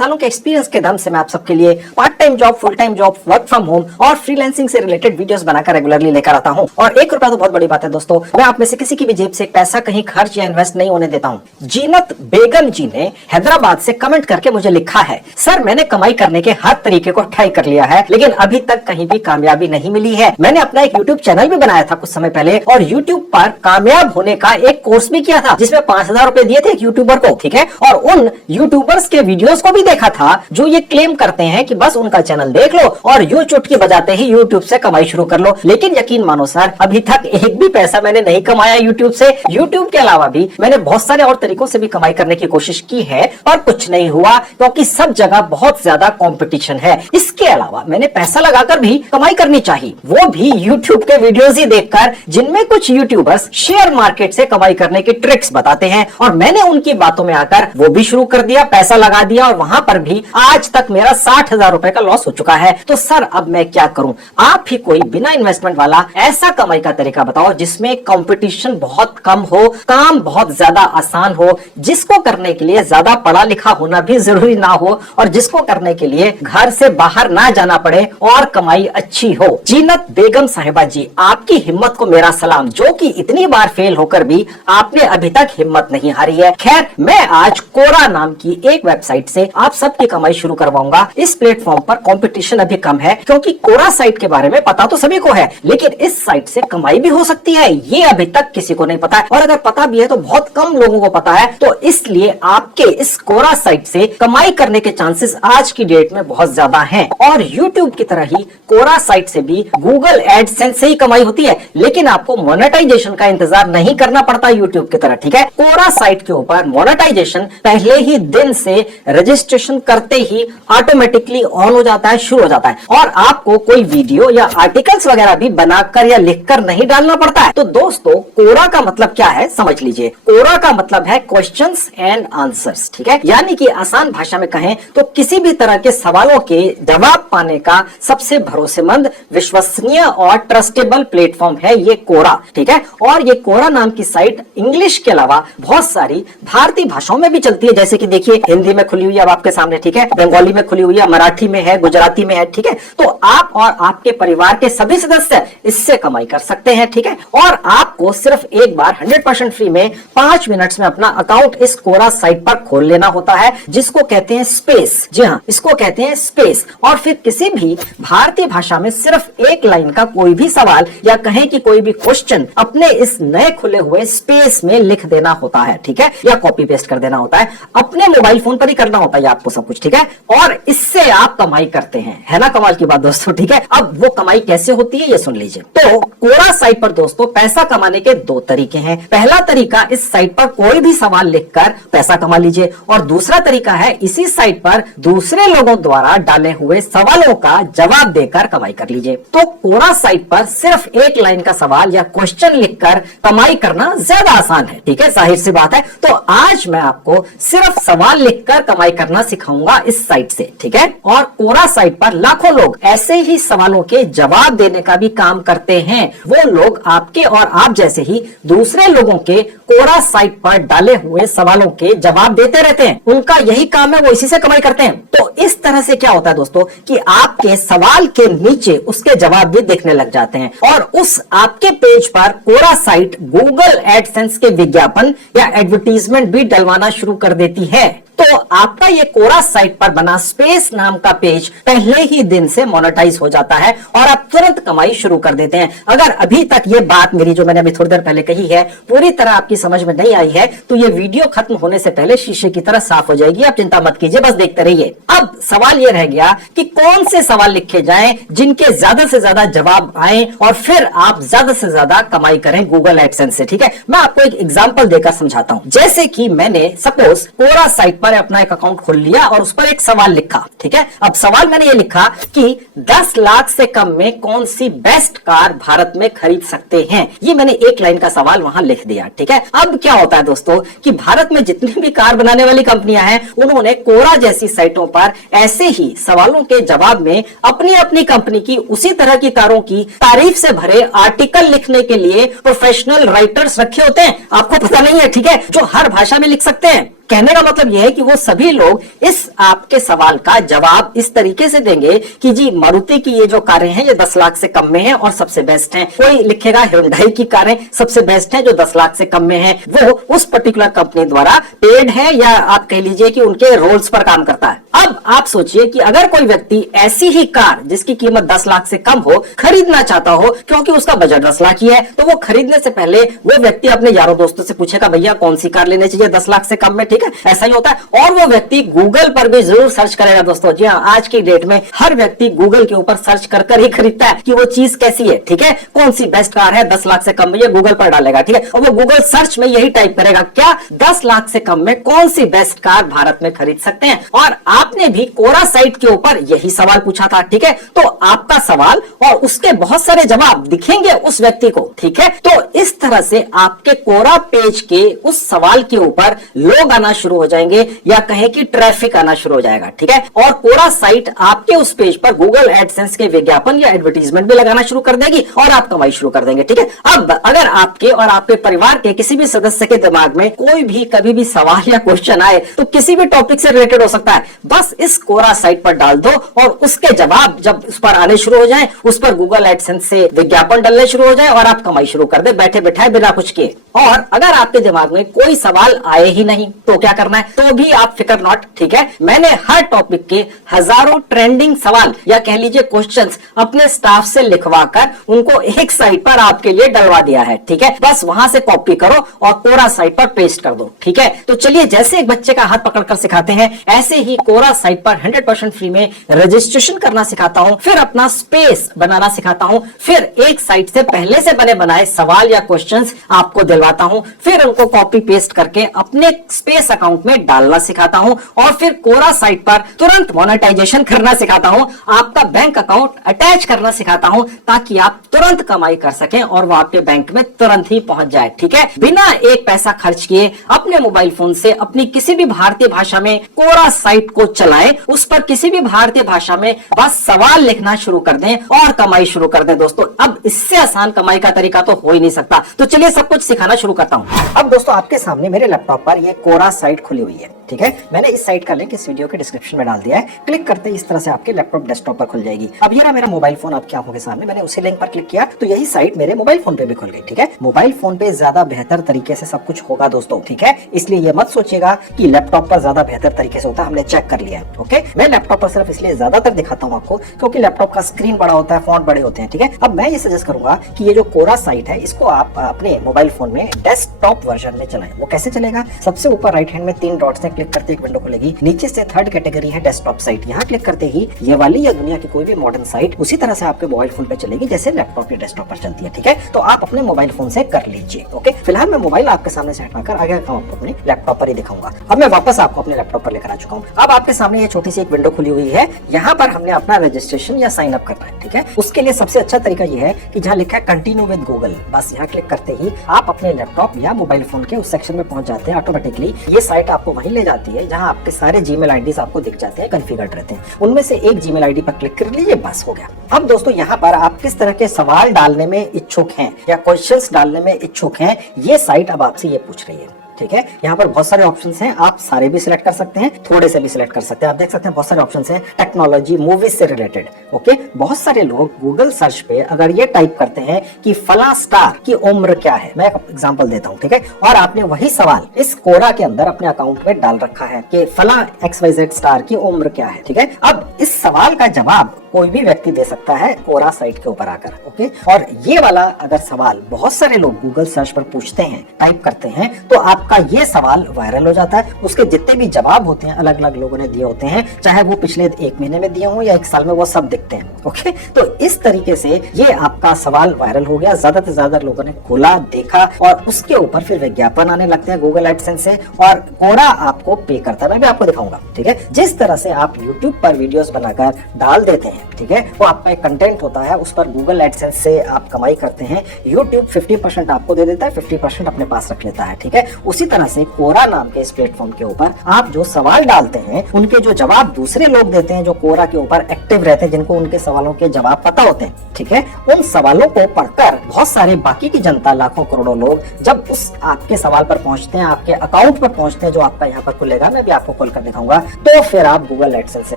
सालों के एक्सपीरियंस के दम से मैं आप सबके लिए part time job, full time job, work from home और फ्रीलांसिंग से रिलेटेड वीडियोस बनाकर रेगुलरली लेकर आता हूं। और 1 रुपया तो बहुत बड़ी बात है दोस्तों। मैं आप में से किसी की भी जेब से पैसा कहीं खर्च या इन्वेस्ट नहीं होने देता हूं। जीनत बेगम जी ने हैदराबाद से कमेंट करके मुझे लिखा है, सर मैंने कमाई करने के हर तरीके को ट्राई कर लिया है, लेकिन अभी तक कहीं भी कामयाबी नहीं मिली है। मैंने अपना एक यूट्यूब चैनल भी बनाया था कुछ समय पहले और यूट्यूब पर कामयाब होने का एक कोर्स भी किया था जिसमें 5000 रुपए दिए थे एक यूट्यूबर को, ठीक है। और उन यूट्यूबर्स के वीडियोस को भी देखा था जो ये क्लेम करते हैं कि बस उनका चैनल देख लो और यूं चुटकी बजाते ही यूट्यूब से कमाई शुरू कर लो। लेकिन यकीन मानो सर, अभी तक एक भी पैसा मैंने नहीं कमाया यूट्यूब से। यूट्यूब के अलावा भी मैंने बहुत सारे और तरीकों से भी कमाई करने की कोशिश की है पर कुछ नहीं हुआ, क्योंकि सब जगह बहुत ज्यादा कंपटीशन है। इसके अलावा मैंने पैसा लगाकर भी कमाई करनी चाहिए, वो भी यूट्यूब के वीडियोस ही देखकर, जिनमें कुछ यूट्यूबर्स शेयर मार्केट से कमाई करने की ट्रिक्स बताते हैं। और मैंने उनकी बातों में आकर वो भी शुरू कर दिया, पैसा लगा दिया और वहां पर भी आज तक मेरा 60,000 रुपए का लॉस हो चुका है। तो सर अब मैं क्या करूं? आप ही कोई बिना इन्वेस्टमेंट वाला ऐसा कमाई का तरीका बताओ जिसमें कंपटीशन बहुत कम हो, काम बहुत ज्यादा आसान हो, जिसको करने के लिए ज्यादा पढ़ा लिखा होना भी जरूरी ना हो और जिसको करने के लिए घर से बाहर ना जाना पड़े और कमाई अच्छी हो। जीनत बेगम साहिबा जी, आपकी हिम्मत को मेरा सलाम, जो कि इतनी बार फेल होकर भी आपने अभी तक हिम्मत नहीं हारी है। खैर, मैं आज कोरा नाम की एक वेबसाइट से आप सबकी कमाई शुरू करवाऊंगा। इस प्लेटफॉर्म पर कंपटीशन अभी कम है, क्योंकि कोरा साइट के बारे में पता तो सभी को है, लेकिन इस साइट से कमाई भी हो सकती है ये अभी तक किसी को नहीं पता है। और अगर पता भी है तो बहुत कम लोगों को पता है। तो इसलिए आपके इस कोरा साइट से कमाई करने के चांसेस आज की डेट में बहुत ज्यादा हैं। और यूट्यूब की तरह ही कोरा साइट से भी गूगल एडसेंस से ही कमाई होती है, लेकिन आपको मोनेटाइजेशन का इंतजार नहीं करना पड़ता यूट्यूब की तरह, ठीक है। कोरा साइट के ऊपर मोनेटाइजेशन पहले ही दिन से रजिस्ट्रेशन करते ही ऑटोमेटिकली ऑन हो जाता है, शुरू हो जाता है। और आपको कोई वीडियो या आर्टिकल्स वगैरह भी बनाकर या लिखकर नहीं डालना पड़ता है। तो दोस्तों, कोरा का मतलब क्या है समझ लीजिए। कोरा का मतलब है क्वेश्चंस एंड आंसर्स, ठीक है। यानी कि आसान भाषा में कहें तो किसी भी तरह के सवालों के जवाब पाने का सबसे भरोसेमंद, विश्वसनीय और ट्रस्टेबल प्लेटफॉर्म है ये कोरा, ठीक है। और ये कोरा नाम की साइट इंग्लिश के अलावा बहुत सारी भारतीय भाषाओं में भी चलती है, जैसे कि देखिए हिंदी में खुली हुई है अब आपके सामने, ठीक है, बंगाली में खुली हुई है, मराठी में है, गुजराती में है, ठीक है। तो आप और आपके परिवार के सभी सदस्य इससे कमाई कर सकते हैं, ठीक है। और आपको सिर्फ एक बार 100% फ्री में 5 मिनट्स में अपना अकाउंट इस कोरा साइट पर खोल लेना होता है, जिसको कहते हैं स्पेस। जी हाँ, इसको कहते हैं स्पेस। और फिर किसी भी भारतीय भाषा में सिर्फ एक लाइन का कोई भी सवाल या कहें कि कोई भी क्वेश्चन अपने इस नए खुले हुए स्पेस में लिख देना होता है, ठीक है, या कॉपी पेस्ट कर देना होता है। अपने मोबाइल फोन पर ही करना होता है आपको सब कुछ, ठीक है। और इससे आप कमाई करते हैं, है ना कमाल की बात दोस्तों, ठीक है। अब वो कमाई कैसे होती है ये सुन लीजिए। तो कोरा साइट पर दोस्तों पैसा कमाने के 2 तरीके हैं। पहला तरीका, इस साइट पर कोई भी सवाल लिखकर पैसा कमा लीजिए, और दूसरा तरीका है इसी साइट पर दूसरे लोगों द्वारा डाले हुए सवालों का जवाब देकर कमाई कर लीजिए। तो कोरा साइट पर सिर्फ एक लाइन का सवाल या क्वेश्चन लिखकर कमाई करना ज्यादा आसान है, ठीक है, जाहिर सी बात है। तो आज मैं आपको सिर्फ सवाल लिखकर कमाई करना सिखाऊंगा इस साइट से, ठीक है। और कोरा साइट पर लाखों लोग ऐसे ही सवालों के जवाब देने का भी काम करते हैं। वो लोग आपके और आप जैसे ही दूसरे लोगों के कोरा साइट पर डाले हुए सवालों के जवाब देते रहते हैं। उनका यही काम है, वो इसी से कमाई करते हैं। तो इस तरह से क्या होता है दोस्तों कि आपके सवाल के नीचे उसके जवाब भी दिखने लग जाते हैं, और उस आपके पेज पर कोरा साइट गूगल एडसेंस के विज्ञापन या एडवर्टीजमेंट भी डलवाना शुरू कर देती है। तो आपका ये कोरा साइट पर बना स्पेस नाम का पेज पहले ही दिन से मोनेटाइज हो जाता है और आप तुरंत कमाई शुरू कर देते हैं। अगर अभी तक ये बात मेरी जो मैंने अभी थोड़ी देर पहले कही है पूरी तरह आपकी समझ में नहीं आई है, तो ये वीडियो खत्म होने से पहले शीशे की तरह साफ हो जाएगी। आप चिंता मत कीजिए, बस देखते रहिए। अब सवाल ये रह गया कि कौन से सवाल लिखे जाएं जिनके ज्यादा से ज्यादा जवाब आए और फिर आप ज्यादा से ज्यादा कमाई करें गूगल एडसेंस से, ठीक है। मैं आपको एक एग्जांपल देकर समझाता हूं। जैसे कि मैंने सपोज कोरा साइट पर अपना एक अकाउंट खोल लिया और उस पर एक सवाल लिखा, ठीक है। अब सवाल मैंने ये लिखा कि 10 लाख से कम में कौन सी बेस्ट कार भारत में खरीद सकते हैं। ये मैंने एक लाइन का सवाल वहां लिख दिया, ठीक है। अब क्या होता है दोस्तों कि भारत में जितनी भी कार बनाने वाली कंपनियां हैं उन्होंने कोरा जैसी साइटों पर ऐसे ही सवालों के जवाब में अपनी अपनी कंपनी की उसी तरह की कारों की तारीफ से भरे आर्टिकल लिखने के लिए प्रोफेशनल राइटर्स रखे होते हैं। आपको पता नहीं है, ठीक है, जो हर भाषा में लिख सकते हैं। कहने का मतलब यह है कि वो सभी लोग इस आपके सवाल का जवाब इस तरीके से देंगे कि जी मारुति की ये जो कारें हैं ये 10 लाख से कम में है और सबसे बेस्ट हैं। कोई लिखेगा Hyundai की कारें सबसे बेस्ट हैं जो 10 लाख से कम में है, वो उस पर्टिकुलर कंपनी द्वारा पेड है या आप कह लीजिए कि उनके रोल्स पर काम करता है। अब आप सोचिए कि अगर कोई व्यक्ति ऐसी ही कार जिसकी कीमत 10 लाख से कम हो खरीदना चाहता हो, क्योंकि उसका बजट 10 लाख ही है, तो वो खरीदने से पहले वो व्यक्ति अपने यारों दोस्तों से पूछेगा भैया कौन सी कार लेनी चाहिए 10 लाख से कम में, ठीक है, ऐसा ही होता है। और वो व्यक्ति गूगल पर भी जरूर सर्च करेगा दोस्तों। जी हाँ, आज की डेट में हर व्यक्ति गूगल के ऊपर सर्च कर कर ही खरीदता है कि वो चीज कैसी है, ठीक है, कौन सी बेस्ट कार है 10 लाख से कम में, ये गूगल पर डालेगा, ठीक है, और वो गूगल सर्च में यही टाइप करेगा क्या 10 लाख से कम में कौन सी बेस्ट कार भारत में खरीद सकते हैं। और आपने भी कोरा साइट के ऊपर यही सवाल पूछा था, ठीक है, तो आपका सवाल और उसके बहुत सारे जवाब दिखेंगे उस व्यक्ति को, ठीक है। तो इस तरह से आपके कोरा पेज के उस सवाल के ऊपर लोग आना शुरू हो जाएंगे या कहें कि ट्रैफिक आना शुरू हो जाएगा, ठीक है। और कोरा साइट आपके उस पेज पर गूगल एडसेंस के विज्ञापन या एडवर्टीजमेंट भी लगाना शुरू कर देगी और आप कमाई शुरू कर देंगे, ठीक है। अब अगर आपके और आपके परिवार के किसी भी सदस्य के दिमाग में कोई भी कभी भी सवाल या क्वेश्चन आए तो किसी भी टॉपिक से रिलेटेड हो सकता है, बस इस कोरा साइट पर डाल दो और उसके जवाब जब उस पर आने शुरू हो जाए, उस पर गूगल एडसेंस से विज्ञापन डालने शुरू हो जाए और आप कमाई शुरू कर दे बैठे बैठाए बिना कुछ किए। और अगर आपके दिमाग में कोई सवाल आए ही नहीं तो क्या करना है, तो भी आप फिक्र नॉट, ठीक है। मैंने हर टॉपिक के हजारों ट्रेंडिंग सवाल या कह लीजिए क्वेश्चंस अपने स्टाफ से लिखवाकर उनको एक साइट पर आपके लिए डलवा दिया है, ठीक है। बस वहां से कॉपी करो और कोरा साइट पर पेस्ट कर दो, ठीक है। तो चलिए, जैसे एक बच्चे का हाथ पकड़कर सिखाते हैं ऐसे ही कोरा साइट पर 100% फ्री में रजिस्ट्रेशन करना सिखाता हूं, फिर अपना स्पेस बनाना सिखाता हूं, फिर एक साइट से पहले से बने बनाए सवाल या क्वेश्चंस आपको दिलवाता हूं, फिर उनको कॉपी पेस्ट करके अपने स्पेस अकाउंट में डालना सिखाता हूं और फिर कोरा साइट पर तुरंत मोनेटाइजेशन करना सिखाता हूं, आपका बैंक अकाउंट अटैच करना सिखाता हूं ताकि आप तुरंत कमाई कर सकें और वो आपके बैंक में तुरंत ही पहुंच जाए, ठीक है। बिना एक पैसा खर्च किए अपने मोबाइल फोन से अपनी किसी भी भारतीय भाषा में कोरा साइट को चलाएं, उस पर किसी भी भारतीय भाषा में बस सवाल लिखना शुरू कर दें और कमाई शुरू कर दें दोस्तों। अब इससे आसान कमाई का तरीका तो हो ही नहीं सकता। तो चलिए सब कुछ सिखाना शुरू करता हूं। अब दोस्तों आपके सामने मेरे लैपटॉप पर ये कोरा साइट खुली हुई है, ठीक है। मैंने इस साइट का लिंक इस वीडियो के डिस्क्रिप्शन में डाल दिया है। क्लिक करते ही इस तरह से आपके लैपटॉप डेस्कटॉप पर खुल जाएगी। अब ये रहा मेरा मोबाइल फोन आपकी आंखों के सामने, मैंने उसी लिंक पर क्लिक किया तो यही साइट मेरे मोबाइल फोन पे भी खुल गई, ठीक है। मोबाइल फोन पे ज्यादा बेहतर तरीके से सब कुछ होगा दोस्तों, ठीक है। इसलिए ये मत सोचिएगा कि लैपटॉप पर ज्यादा बेहतर तरीके से होता है, हमने चेक कर लिया है, ओके। मैं लैपटॉप पर सिर्फ इसलिए ज्यादातर दिखाता हूँ आपको क्योंकि लैपटॉप का स्क्रीन बड़ा होता है, फॉन्ट बड़े होते हैं, ठीक है। अब मैं ये सजेस्ट करूंगा कि ये जो कोरा साइट है इसको आप अपने मोबाइल फोन में डेस्कटॉप वर्जन में चलाएं। वो कैसे चलेगा, सबसे ऊपर राइट हैंड में 3 डॉट्स हैं, क्लिक करते एक विंडो खुलेगी, नीचे से थर्ड कैटेगरी है डेस्कटॉप साइट, यहाँ क्लिक करते ही ये वाली या दुनिया की कोई भी मॉडर्न साइट उसी तरह से आपके मोबाइल फोन पे चलेगी जैसे लैपटॉप या डेस्कटॉप पर चलती है, ठीक है। तो आप अपने मोबाइल फोन से कर लीजिए, ओके। फिलहाल मैं मोबाइल आपके सामने से हटाकर आगे आपको अपने लैपटॉप पर ही दिखाऊंगा। अब मैं वापस आपको अपने लैपटॉप पर लेकर आ चुका हूँ। अब आपके सामने ये छोटी सी एक विंडो खुली हुई है, यहाँ पर हमने अपना रजिस्ट्रेशन या साइन अप करना है, ठीक है। उसके लिए सबसे अच्छा तरीका ये है कि जहाँ लिखा है कंटिन्यू विद गूगल, बस यहाँ क्लिक करते ही आप अपने लैपटॉप या मोबाइल फोन के उस सेक्शन में पहुंच जाते हैं। ऑटोमेटिकली ये साइट आपको वहीं ले जाती है जहाँ आपके सारे जीमेल आईडीज आपको दिख जाते हैं, कॉन्फ़िगर्ड रहते हैं। उनमें से एक जीमेल आईडी पर क्लिक कर लीजिए, बस हो गया। अब दोस्तों यहाँ पर आप किस तरह के सवाल डालने में इच्छुक हैं या क्वेश्चंस डालने में इच्छुक हैं, ये साइट अब आपसे ये पूछ रही है, ठीक है। यहाँ पर बहुत सारे ऑप्शंस हैं, आप सारे भी सिलेक्ट कर सकते हैं, थोड़े से भी सिलेक्ट कर सकते हैं। आप देख सकते हैं बहुत सारे ऑप्शंस हैं टेक्नोलॉजी, मूवीज से रिलेटेड, ओके। बहुत सारे लोग गूगल सर्च पे अगर ये टाइप करते हैं कि फला स्टार की उम्र क्या है, मैं एक एग्जांपल देता हूँ, ठीक है, और आपने वही सवाल इस कोरा के अंदर अपने अकाउंट में डाल रखा है कि फला XYZ स्टार की उम्र क्या है, ठीक है। अब इस सवाल का जवाब कोई भी व्यक्ति दे सकता है कोरा साइट के ऊपर आकर, ओके। और ये वाला अगर सवाल बहुत सारे लोग गूगल सर्च पर पूछते हैं, टाइप करते हैं, तो आपका ये सवाल वायरल हो जाता है। उसके जितने भी जवाब होते हैं अलग अलग लोगों ने दिए होते हैं, चाहे वो पिछले 1 महीने में दिए हों या 1 साल में, वो सब दिखते हैं, ओके। तो इस तरीके से ये आपका सवाल वायरल हो गया, ज्यादा से ज्यादा लोगों ने खोला, देखा और उसके ऊपर फिर विज्ञापन आने लगते हैं गूगल एडसेंस से और कोरा आपको पे करता है। मैं भी आपको दिखाऊंगा, ठीक है। जिस तरह से आप यूट्यूब पर वीडियोस बनाकर डाल देते हैं, ठीक है, वो आपका एक कंटेंट होता है, उस पर गूगल एडसेंस से आप कमाई करते हैं। यूट्यूब 50% आपको दे देता है, 50% अपने पास रख लेता है, ठीक है। उसी तरह से कोरा नाम के इस प्लेटफॉर्म के ऊपर आप जो सवाल डालते हैं, उनके जो जवाब दूसरे लोग देते हैं जो कोरा के ऊपर एक्टिव रहते हैं, जिनको उनके सवालों के जवाब पता होते हैं, ठीक है, उन सवालों को पढ़कर बहुत सारे बाकी की जनता, लाखों करोड़ों लोग जब उस आपके सवाल पर पहुंचते हैं, आपके अकाउंट पर पहुंचते हैं, जो आपका यहाँ पर खुलेगा, मैं भी आपको खोल कर दिखाऊंगा, तो फिर आप गूगल एडसेंस से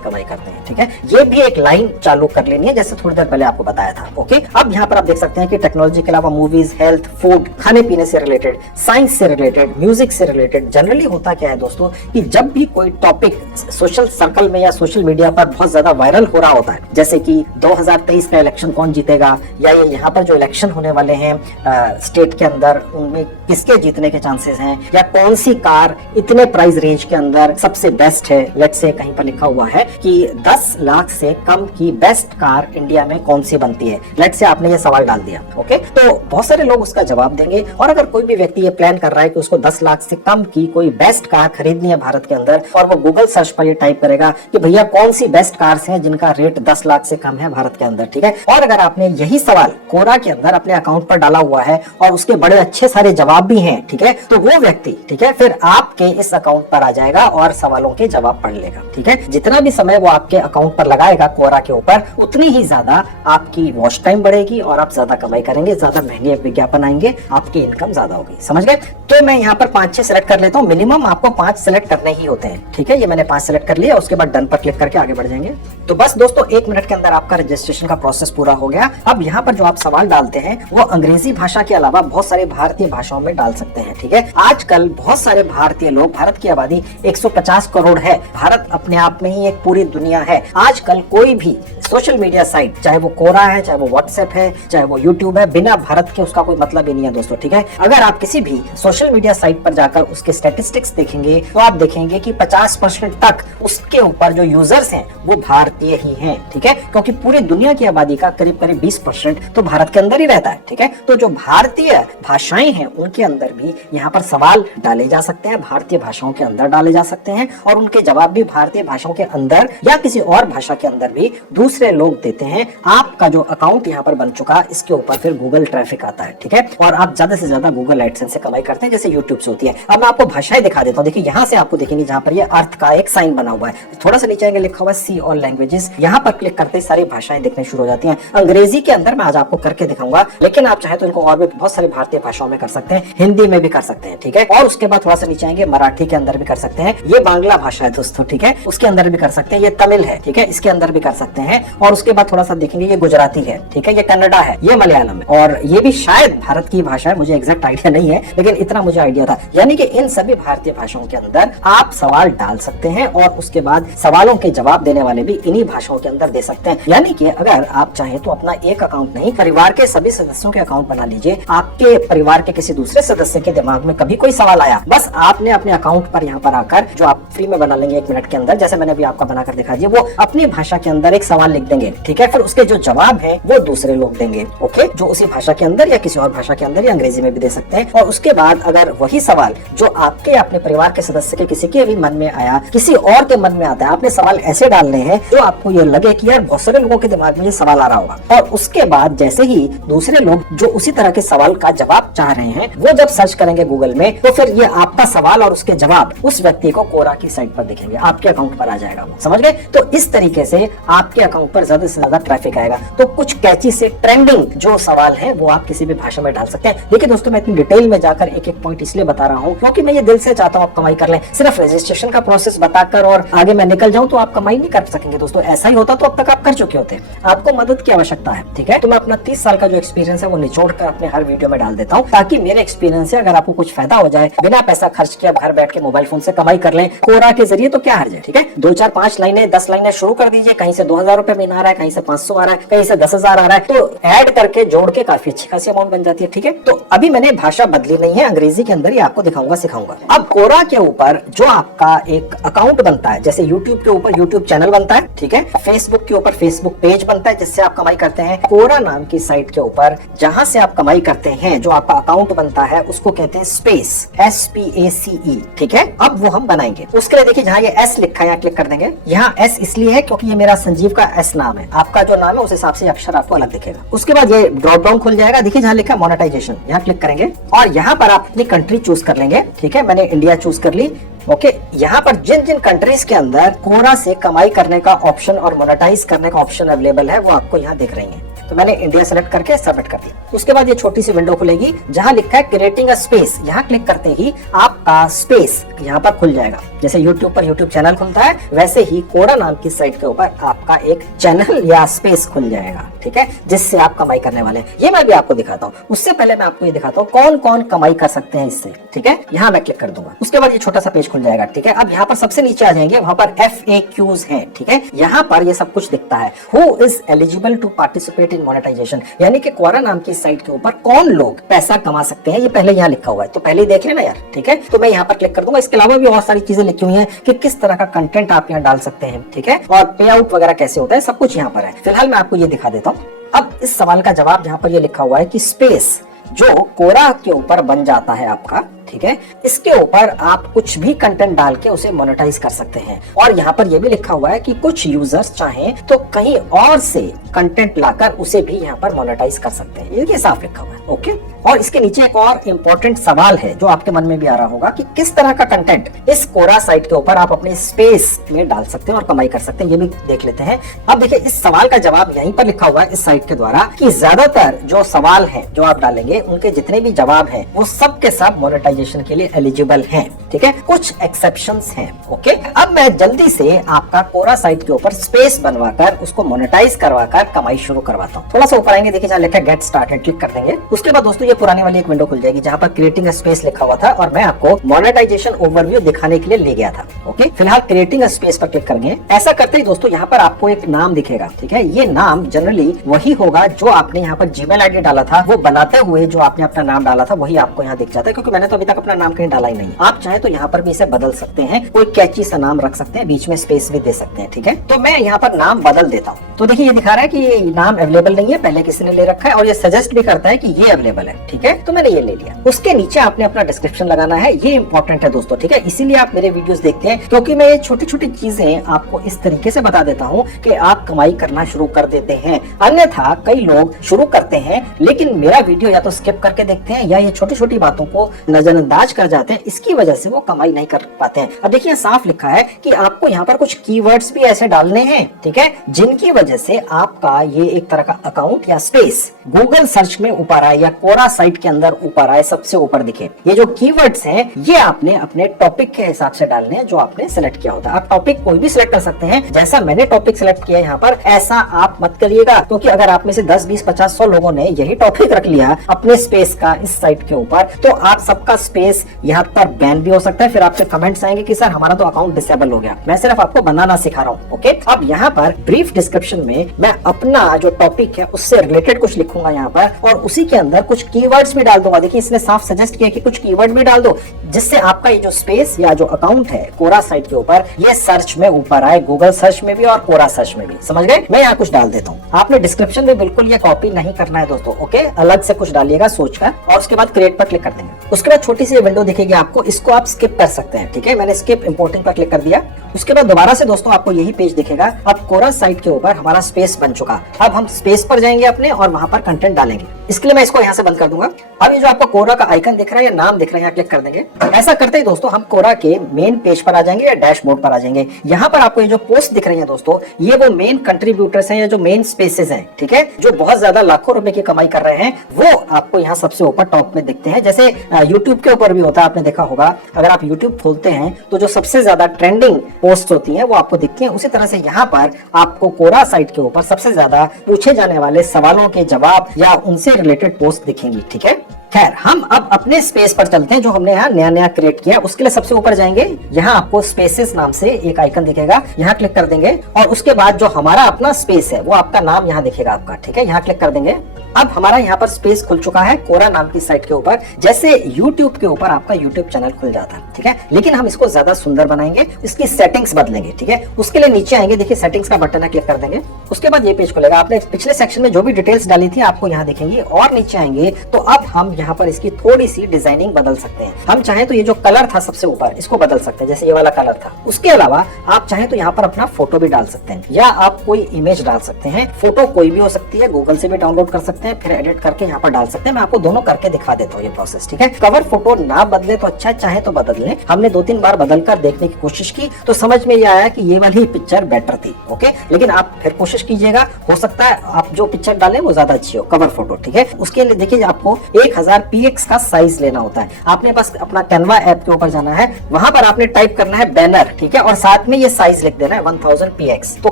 कमाई करते हैं। ठीक है, ये भी एक लाइन चालू कर लेनी है, जैसे थोड़ी देर पहले आपको बताया था। ओके, अब यहाँ पर आप देख सकते हैं कि टेक्नोलॉजी के अलावा मूवीज, हेल्थ, फूड, खाने पीने से रिलेटेड, साइंस से रिलेटेड, म्यूजिक से रिलेटेड, जनरली होता क्या है दोस्तों कि जब भी कोई टॉपिक सोशल सर्कल में या सोशल मीडिया पर बहुत ज्यादा वायरल हो रहा होता है, जैसे कि 2023 का इलेक्शन कौन जीतेगा, या ये यहाँ पर जो इलेक्शन होने वाले हैं स्टेट के अंदर, उनमें किसके जीतने के चांसेस हैं, या कौन सी कार इतने प्राइस रेंज के अंदर सबसे बेस्ट है। लेट्स से कहीं पर लिखा हुआ है कि 10 लाख से कम की बेस्ट कार इंडिया में कौन सी बनती है। लेट्स से आपने ये सवाल डाल दिया, ओके, तो बहुत सारे लोग उसका जवाब देंगे। और अगर कोई भी व्यक्ति ये प्लान कर रहा है कि उसको 10 लाख से कम की कोई बेस्ट कार खरीदनी है भारत के अंदर, और वो गूगल सर्च पर ये टाइप करेगा कि भैया कौन सी बेस्ट कार्स हैं जिनका रेट 10 लाख से कम है भारत के अंदर, ठीक है, और अगर आपने यही सवाल कोरा के अंदर अपने अकाउंट पर डाला हुआ है और उसके बड़े अच्छे सारे जवाब भी हैं, ठीक है, तो वो व्यक्ति, ठीक है, फिर आपके इस अकाउंट पर आ जाएगा और सवालों के जवाब पढ़ लेगा। ठीक है, जितना भी समय वो आपके अकाउंट पर लगाएगा कोरा के ऊपर, उतनी ही ज्यादा आपकी वॉच टाइम बढ़ेगी और आप ज्यादा कमाई करेंगे, ज्यादा महंगे विज्ञापन आएंगे, आपकी इनकम ज्यादा होगी। समझ गए? तो मैं यहाँ पर 5-6 सेलेक्ट कर लेता हूँ, मिनिमम आपको 5 सेलेक्ट करने ही होते हैं। ठीक है, ये मैंने 5 सेलेक्ट कर लिया, उसके बाद डन पर क्लिक करके आगे बढ़ जाएंगे। तो बस दोस्तों 1 मिनट के अंदर आपका रजिस्ट्रेशन का प्रोसेस पूरा हो गया। अब यहाँ पर जो आप सवाल डालते हैं वो अंग्रेजी भाषा के अलावा बहुत सारे भारतीय भाषाओं में डाल सकते हैं। ठीक है, आजकल बहुत सारे भारतीय लोग, भारत की आबादी 150 करोड़ है, भारत अपने आप में ही एक पूरी दुनिया है। आजकल कोई भी सोशल मीडिया साइट, चाहे वो कोरा है, चाहे वो व्हाट्सएप है, चाहे वो यूट्यूब है, बिना भारत के उसका कोई मतलब ही नहीं है दोस्तों। ठीक है, अगर आप किसी भी सोशल मीडिया साइट पर जाकर उसके स्टैटिस्टिक्स देखेंगे तो आप देखेंगे कि 50% तक उसके ऊपर जो यूजर्स हैं वो भारतीय ही हैं। ठीक है, क्योंकि पूरी दुनिया की आबादी का करीब करीब 20% तो भारत के अंदर ही रहता है। ठीक है, तो जो भारतीय भाषाएं हैं उनके अंदर भी यहाँ पर सवाल डाले जा सकते हैं, भारतीय भाषाओं के अंदर डाले जा सकते हैं, और उनके जवाब भी भारतीय भाषाओं के अंदर या किसी और भाषा के अंदर भी दूसरे लोग देते हैं। आपका जो अकाउंट यहाँ पर बन चुका, इसके ऊपर फिर गूगल ट्रैफिक आता है। ठीक है, और आप ज्यादा से ज्यादा गूगल एडसेंस से कमाई करते हैं, जैसे यूट्यूब से होती है। अब मैं आपको भाषाएं दिखा देता हूँ। देखिए, यहाँ से आपको देखेंगे जहाँ पर ये अर्थ का एक साइन बना हुआ है, थोड़ा सा नीचे आएंगे, लिखा हुआ है सी ऑल लैंग्वेजेस। यहाँ पर क्लिक करते ही सारी भाषाएं दिखने शुरू हो जाती हैं। अंग्रेजी के अंदर मैं आज आपको करके दिखाऊंगा, लेकिन आप चाहे तो इनको और भी बहुत सारी भारतीय भाषाओं में कर सकते हैं, हिंदी में भी कर सकते हैं। ठीक है, और उसके बाद थोड़ा सा नीचे आएंगे, मराठी के अंदर भी कर सकते हैं, ये बांग्ला भाषा है दोस्तों। ठीक है, उसके अंदर भी कर सकते हैं, ये तमिल है, ठीक है, इसके अंदर भी कर सकते हैं, और उसके बाद थोड़ा सा देखेंगे, ये गुजराती है, ठीक है, ये कन्नडा है, ये मलयालम है, और ये भी शायद भारत की भाषा है, मुझे एग्जैक्ट आइडिया नहीं है, लेकिन इतना मुझे आइडिया था। यानी कि इन सभी भारतीय भाषाओं के अंदर आप सवाल डाल सकते हैं और उसके बाद सवालों के जवाब देने वाले भी इन्हीं भाषाओं के अंदर दे सकते हैं। यानी कि अगर आप चाहें तो अपना एक अकाउंट नहीं, परिवार के सभी सदस्यों के अकाउंट बना लीजिए। आपके परिवार के किसी दूसरे सदस्य के दिमाग में कभी कोई सवाल आया, बस आपने अपने अकाउंट पर यहाँ पर आकर, जो आप फ्री में बना लेंगे 1 मिनट के अंदर, जैसे मैंने अभी आपका बनाकर दिखा दिया, वो अपनी भाषा के अंदर एक सवाल लिख देंगे। ठीक है, फिर उसके जो जवाब है वो दूसरे लोग देंगे, ओके, जो उसी भाषा के अंदर या किसी और भाषा के अंदर या अंग्रेजी में भी दे सकते हैं। और उसके बाद अगर वही सवाल जो आपके अपने परिवार के सदस्य के किसी के भी मन में आया, किसी और के मन में आता है, आपने सवाल ऐसे डालने हैं जो आपको ये लगे कि यार बहुत सारे लोगों के दिमाग में ये सवाल आ रहा होगा, और उसके बाद जैसे ही दूसरे लोग जो उसी तरह के सवाल का जवाब चाह रहे हैं वो जब सर्च करेंगे गूगल में, तो फिर ये आपका सवाल और उसके जवाब उस व्यक्ति को कोरा की साइट पर दिखेंगे, आपके अकाउंट पर आ जाएगा वो। समझ गए? तो इस तरीके से आपके अकाउंट पर ज्यादा से ज्यादा ट्रैफिक आएगा। तो कुछ कैची से ट्रेंडिंग जो सवाल है वो आप किसी भी भाषा में डाल सकते हैं। देखिए दोस्तों, मैं इतनी डिटेल में जाकर एक एक पॉइंट इसलिए बता रहा हूँ क्योंकि मैं ये दिल से चाहता हूँ आप कमाई कर लें। सिर्फ रजिस्ट्रेशन का प्रोसेस बताकर और आगे मैं निकल जाऊं तो आप कमाई नहीं कर सकेंगे दोस्तों। ऐसा ही होता तो अब तक आप कर चुके होते। आपको मदद की आवश्यकता है, ठीक है? तो मैं अपना 30 साल का जो एक्सपीरियंस है वो निचोड़ कर अपने हर वीडियो में डाल देता हूँ, ताकि मेरे एक्सपीरियंस से अगर आपको कुछ फायदा हो जाए, बिना पैसा खर्च किए घर बैठ के मोबाइल फोन से कमाई कर लें कोरा के जरिए, तो क्या हर्ज है? ठीक है, 2, 4, 5 लाइनें 10 लाइनें शुरू कर दीजिए। कहीं से 2000 रुपए महीना आ रहा है, कहीं से 500 आ रहा है, कहीं से 10,000 आ रहा है, तो ऐड करके जोड़ के काफी अच्छी खासी अमाउंट बन जाती है। ठीक है, तो अभी मैंने भाषा बदली नहीं है, अंग्रेजी के अंदर ही आपको दिखाऊंगा, सिखाऊंगा। अब कोरा के ऊपर जो आपका एक अकाउंट बनता है, जैसे यूट्यूब के ऊपर यूट्यूब चैनल बनता है, ठीक है, फेसबुक के ऊपर फेसबुक पेज बनता है जिससे आप कमाई करते हैं। कोरा नाम की साइट के ऊपर जहां से आप कमाई करते हैं, जो आपका अकाउंट बनता है उसको कहते हैं स्पेस, SPACE। ठीक है, अब वो हम बनाएंगे। उसके लिए देखिए जहां ये S लिखा है यहाँ क्लिक कर देंगे। यहाँ S इसलिए है क्योंकि ये मेरा संजीव का एस नाम है, आपका जो नाम है उस हिसाब से अक्षर आपको अलग दिखेगा। उसके बाद ये ड्रॉप डाउन खुल जाएगा, देखिए जहाँ लिखा है मोनेटाइजेशन, यहाँ क्लिक करेंगे और यहाँ पर आप अपनी कंट्री चूज कर लेंगे। ठीक है, मैंने इंडिया चूज कर ली। ओके, यहाँ पर जिन जिन कंट्रीज के अंदर कोरा से कमाई करने का ऑप्शन और मोनेटाइज करने का ऑप्शन अवेलेबल है वो आपको यहाँ दिख रही है। तो मैंने इंडिया सेलेक्ट करके सबमिट कर दिया। उसके बाद ये छोटी सी विंडो खुलेगी जहां लिखा है क्रिएटिंग अ स्पेस, यहाँ क्लिक करते ही आपका स्पेस यहाँ पर खुल जाएगा। जैसे YouTube पर YouTube चैनल खुलता है वैसे ही कोरा नाम की साइट के ऊपर आपका एक चैनल या स्पेस खुल जाएगा। ठीक है, जिससे आप कमाई करने वाले हैं। ये मैं भी आपको दिखाता हूँ। उससे पहले मैं आपको ये दिखाता हूँ कौन कौन कमाई कर सकते हैं इससे। ठीक है, यहाँ मैं क्लिक कर दूंगा। उसके बाद ये छोटा सा पेज खुल जाएगा। ठीक है, अब यहाँ पर सबसे नीचे आ जाएंगे, वहां पर FAQs हैं। ठीक है, यहाँ पर ये सब कुछ दिखता है। Who is eligible to participate in monetisation, यानी कि कोरा नाम की साइट के ऊपर कौन लोग पैसा कमा सकते हैं, ये पहले यहाँ लिखा हुआ है। तो पहले ही देख लेना यार। ठीक है, तो मैं यहाँ पर क्लिक कर दूंगा। इसके अलावा भी बहुत सारी चीजें लिखी हुई हैं कि किस तरह का कंटेंट आप यहाँ डाल सकते हैं। ठीक है, और पे आउट वगैरह कैसे होता है, सब कुछ यहाँ पर है। फिलहाल मैं आपको ये दिखा देता हूँ। अब इस सवाल का जवाब यहाँ पर ये लिखा हुआ है कि स्पेस जो कोरा के ऊपर बन जाता है आपका, ठीक है, इसके ऊपर आप कुछ भी कंटेंट डाल के उसे मोनेटाइज कर सकते हैं। और यहाँ पर यह भी लिखा हुआ है कि कुछ यूजर्स चाहें तो कहीं और से कंटेंट लाकर उसे भी यहाँ पर मोनेटाइज कर सकते हैं। ये साफ लिखा हुआ है। ओके, और इसके नीचे एक और इम्पोर्टेंट सवाल है जो आपके मन में भी आ रहा होगा कि किस तरह का कंटेंट इस कोरा साइट के ऊपर आप अपने स्पेस में डाल सकते हैं और कमाई कर सकते हैं, ये भी देख लेते हैं। अब देखिए, इस सवाल का जवाब यहीं पर लिखा हुआ है इस साइट के द्वारा कि ज्यादातर जो सवाल हैं जो आप डालेंगे उनके जितने भी जवाब हैं वो सब के सब मोनेटाइजेशन के लिए एलिजिबल हैं। ठीक है, कुछ एक्सेप्शंस हैं। ओके, अब मैं जल्दी से आपका कोरा साइट के ऊपर स्पेस बनवाकर उसको मोनेटाइज करवाकर कमाई शुरू करवाता हूँ। थोड़ा सा ऊपर आएंगे, देखिए जहाँ लिखा है गेट स्टार्टेड, क्लिक कर देंगे। उसके बाद दोस्तों ये पुराने वाली एक विंडो खुल जाएगी जहाँ पर क्रिएटिंग अ स्पेस लिखा हुआ था और मैं आपको मोनेटाइजेशन ओवरव्यू दिखाने के लिए ले गया था। ओके, फिलहाल क्रिएटिंग अ स्पेस पर क्लिक करेंगे। ऐसा करते ही दोस्तों यहाँ पर आपको एक नाम दिखेगा। ठीक है, ये नाम जनरली वही होगा जो आपने यहाँ पर जीमेल आईडी डाला था, वो बनाते हुए जो आपने अपना नाम डाला था वही आपको यहाँ दिख जाता है। क्योंकि मैंने तो अभी तक अपना नाम कहीं डाला ही नहीं। आप चाहे तो यहाँ पर भी इसे बदल सकते हैं, कोई कैची सा नाम रख सकते हैं, बीच में स्पेस भी दे सकते हैं। ठीक है, तो मैं यहाँ पर नाम बदल देता हूँ। तो देखिए ये दिखा रहा है कि ये नाम अवेलेबल नहीं है, पहले किसी ने ले रखा है, और ये सजेस्ट भी करता है कि ये अवेलेबल है। ठीक है, तो मैंने ये ले लिया। उसके नीचे आपने अपना डिस्क्रिप्शन लगाना है, ये इंपॉर्टेंट है दोस्तों। ठीक है, इसीलिए आप मेरे वीडियोस देखते हैं क्योंकि मैं ये छोटी छोटी चीजें आपको इस तरीके से बता देता हूँ कि आप कमाई करना शुरू कर देते हैं। अन्यथा कई लोग शुरू करते हैं लेकिन मेरा वीडियो या तो स्किप करके देखते हैं या ये छोटी छोटी बातों को नजरअंदाज कर जाते हैं, इसकी वजह से वो कमाई नहीं कर पाते हैं। अब देखिए साफ लिखा है कि आपको यहाँ पर कुछ कीवर्ड्स भी ऐसे डालने हैं, ठीक है, जिनकी वजह से आपका ये एक तरह का अकाउंट या स्पेस गूगल सर्च में ऊपर आए या कोरा साइट के अंदर ऊपर आए, सबसे ऊपर दिखे। ये जो कीवर्ड्स हैं ये आपने अपने टॉपिक के हिसाब से डालने हैं जो आपने सिलेक्ट किया होता है। आप टॉपिक कोई भी सिलेक्ट कर सकते हैं, जैसा मैंने टॉपिक सिलेक्ट किया यहाँ पर ऐसा आप मत करिएगा, क्योंकि अगर आप में से 10, 20, 50, 100 लोगों ने यही टॉपिक रख लिया अपने स्पेस का इस साइट के ऊपर, तो आप सबका स्पेस यहाँ पर बैन भी हो सकता है। फिर आपसे कमेंट्स आएंगे कि सर हमारा तो अकाउंट डिसेबल हो गया। मैं सिर्फ आपको बनाना सिखा रहा हूँ। ओके, अब यहाँ पर ब्रीफ डिस्क्रिप्शन में मैं अपना जो टॉपिक है उससे रिलेटेड कुछ लिखूंगा यहाँ पर, और उसी के अंदर कुछ कीवर्ड्स भी डाल दूंगा। देखिए इसने साफ सजेस्ट किया कि कुछ कीवर्ड भी डाल दो जिससे आपका ये जो स्पेस या जो अकाउंट है कोरा साइट के ऊपर ये सर्च में ऊपर आए, गूगल सर्च में भी और कोरा सर्च में भी। समझ गए? मैं यहाँ कुछ डाल देता हूँ। आपने डिस्क्रिप्शन में बिल्कुल ये कॉपी नहीं करना है दोस्तों। ओके, अलग से कुछ डालिएगा सोचकर, और उसके बाद क्रिएट पर क्लिक कर देंगे। उसके बाद छोटी सी विंडो दिखेगी आपको, इसको आप स्किप कर सकते हैं। ठीक है, मैंने स्किप इंपोर्टिंग पर क्लिक कर दिया। उसके बाद दोबारा से दोस्तों आपको यही पेज दिखेगा। अब कोरा साइट के ऊपर हमारा स्पेस बन चुका। अब हम स्पेस पर जाएंगे अपने और वहां पर कंटेंट डालेंगे। इसके लिए मैं इसको यहाँ से बंद कर दूंगा। अब ये जो आपको कोरा का आइकन दिख रहा है या नाम दिख रहा है, यहाँ क्लिक कर देंगे। ऐसा करते ही दोस्तों हम कोरा के मेन पेज पर आ जाएंगे या डैशबोर्ड पर आ जाएंगे। यहाँ पर आपको ये जो पोस्ट दिख रही है दोस्तों, ये वो मेन कंट्रीब्यूटर्स हैं या जो मेन स्पेसेस हैं, ठीक है, जो बहुत ज्यादा लाखों रुपए की कमाई कर रहे हैं, वो आपको यहाँ सबसे ऊपर टॉप में दिखते हैं। जैसे यूट्यूब के ऊपर भी होता है, आपने देखा होगा, अगर आप यूट्यूब खोलते हैं तो जो सबसे ज्यादा ट्रेंडिंग पोस्ट होती है वो आपको दिखती है। उसी तरह से यहाँ पर आपको कोरा साइट के ऊपर सबसे ज्यादा पूछे जाने वाले सवालों के जवाब या उनसे रिलेटेड पोस्ट दिखेंगी। ठीक है, खैर हम अब अपने स्पेस पर चलते हैं जो हमने यहाँ नया नया क्रिएट किया। उसके लिए सबसे ऊपर जाएंगे, यहाँ आपको स्पेसेस नाम से एक आइकन दिखेगा, यहाँ क्लिक कर देंगे और उसके बाद जो हमारा अपना स्पेस है वो आपका नाम यहाँ दिखेगा आपका। ठीक है, यहाँ क्लिक कर देंगे। अब हमारा यहाँ पर स्पेस खुल चुका है कोरा नाम की साइट के ऊपर, जैसे YouTube के ऊपर आपका YouTube चैनल खुल जाता है, ठीक है। लेकिन हम इसको ज्यादा सुंदर बनाएंगे, इसकी सेटिंग्स बदलेंगे, ठीक है। उसके लिए नीचे आएंगे, देखिए सेटिंग्स का बटन है, क्लिक कर देंगे। उसके बाद ये पेज खुलेगा, आपने पिछले सेक्शन में जो भी डिटेल्स डाली थी आपको यहाँ दिखेंगी। और नीचे आएंगे तो अब हम यहाँ पर इसकी थोड़ी सी डिजाइनिंग बदल सकते हैं। हम चाहे तो ये जो कलर था सबसे ऊपर, इसको बदल सकते हैं, जैसे ये वाला कलर था। उसके अलावा आप चाहे तो यहाँ पर अपना फोटो भी डाल सकते हैं, या आप कोई इमेज डाल सकते हैं। फोटो कोई भी हो सकती है, गूगल से भी डाउनलोड कर सकते हैं, फिर एडिट करके यहाँ पर डाल सकते हैं। मैं आपको दोनों करके दिखा देता हूँ ये प्रोसेस, ठीक है। कवर फोटो ना बदले तो अच्छा है, चाहे तो बदल लें। हमने 2-3 बार बदल कर देखने की कोशिश की तो समझ में ये आया कि ये वाली पिक्चर बेटर थी, ओके। लेकिन आप फिर कोशिश कीजिएगा, हो सकता है आप जो पिक्चर डालें वो ज्यादा अच्छी हो, कवर फोटो, ठीक है। उसके लिए देखिए आपको 1000 px का साइज लेना होता है। आपने बस अपना कैनवा ऐप के ऊपर जाना है, वहां पर आपने टाइप करना है बैनर, ठीक है, और साथ में ये साइज लिख देना है 1000 px। तो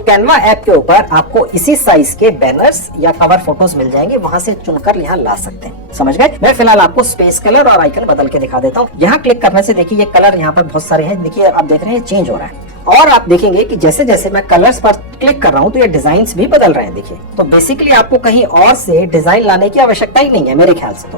कैनवा ऐप के ऊपर आपको इसी साइज के बैनर्स या कवर फोटोज मिल जाएंगे, वहां से चुनकर यहाँ ला सकते हैं, समझ गए। मैं फिलहाल आपको स्पेस कलर और आइकन बदल के दिखा देता हूँ। यहाँ क्लिक करने से देखिए ये कलर यहाँ पर बहुत सारे हैं, देखिए आप देख रहे हैं चेंज हो रहा है। और आप देखेंगे कि जैसे जैसे मैं कलर्स पर क्लिक कर रहा हूं तो ये डिजाइन्स भी बदल रहे हैं, देखिए। तो बेसिकली आपको कहीं और से डिजाइन लाने की आवश्यकता ही नहीं है मेरे ख्याल से,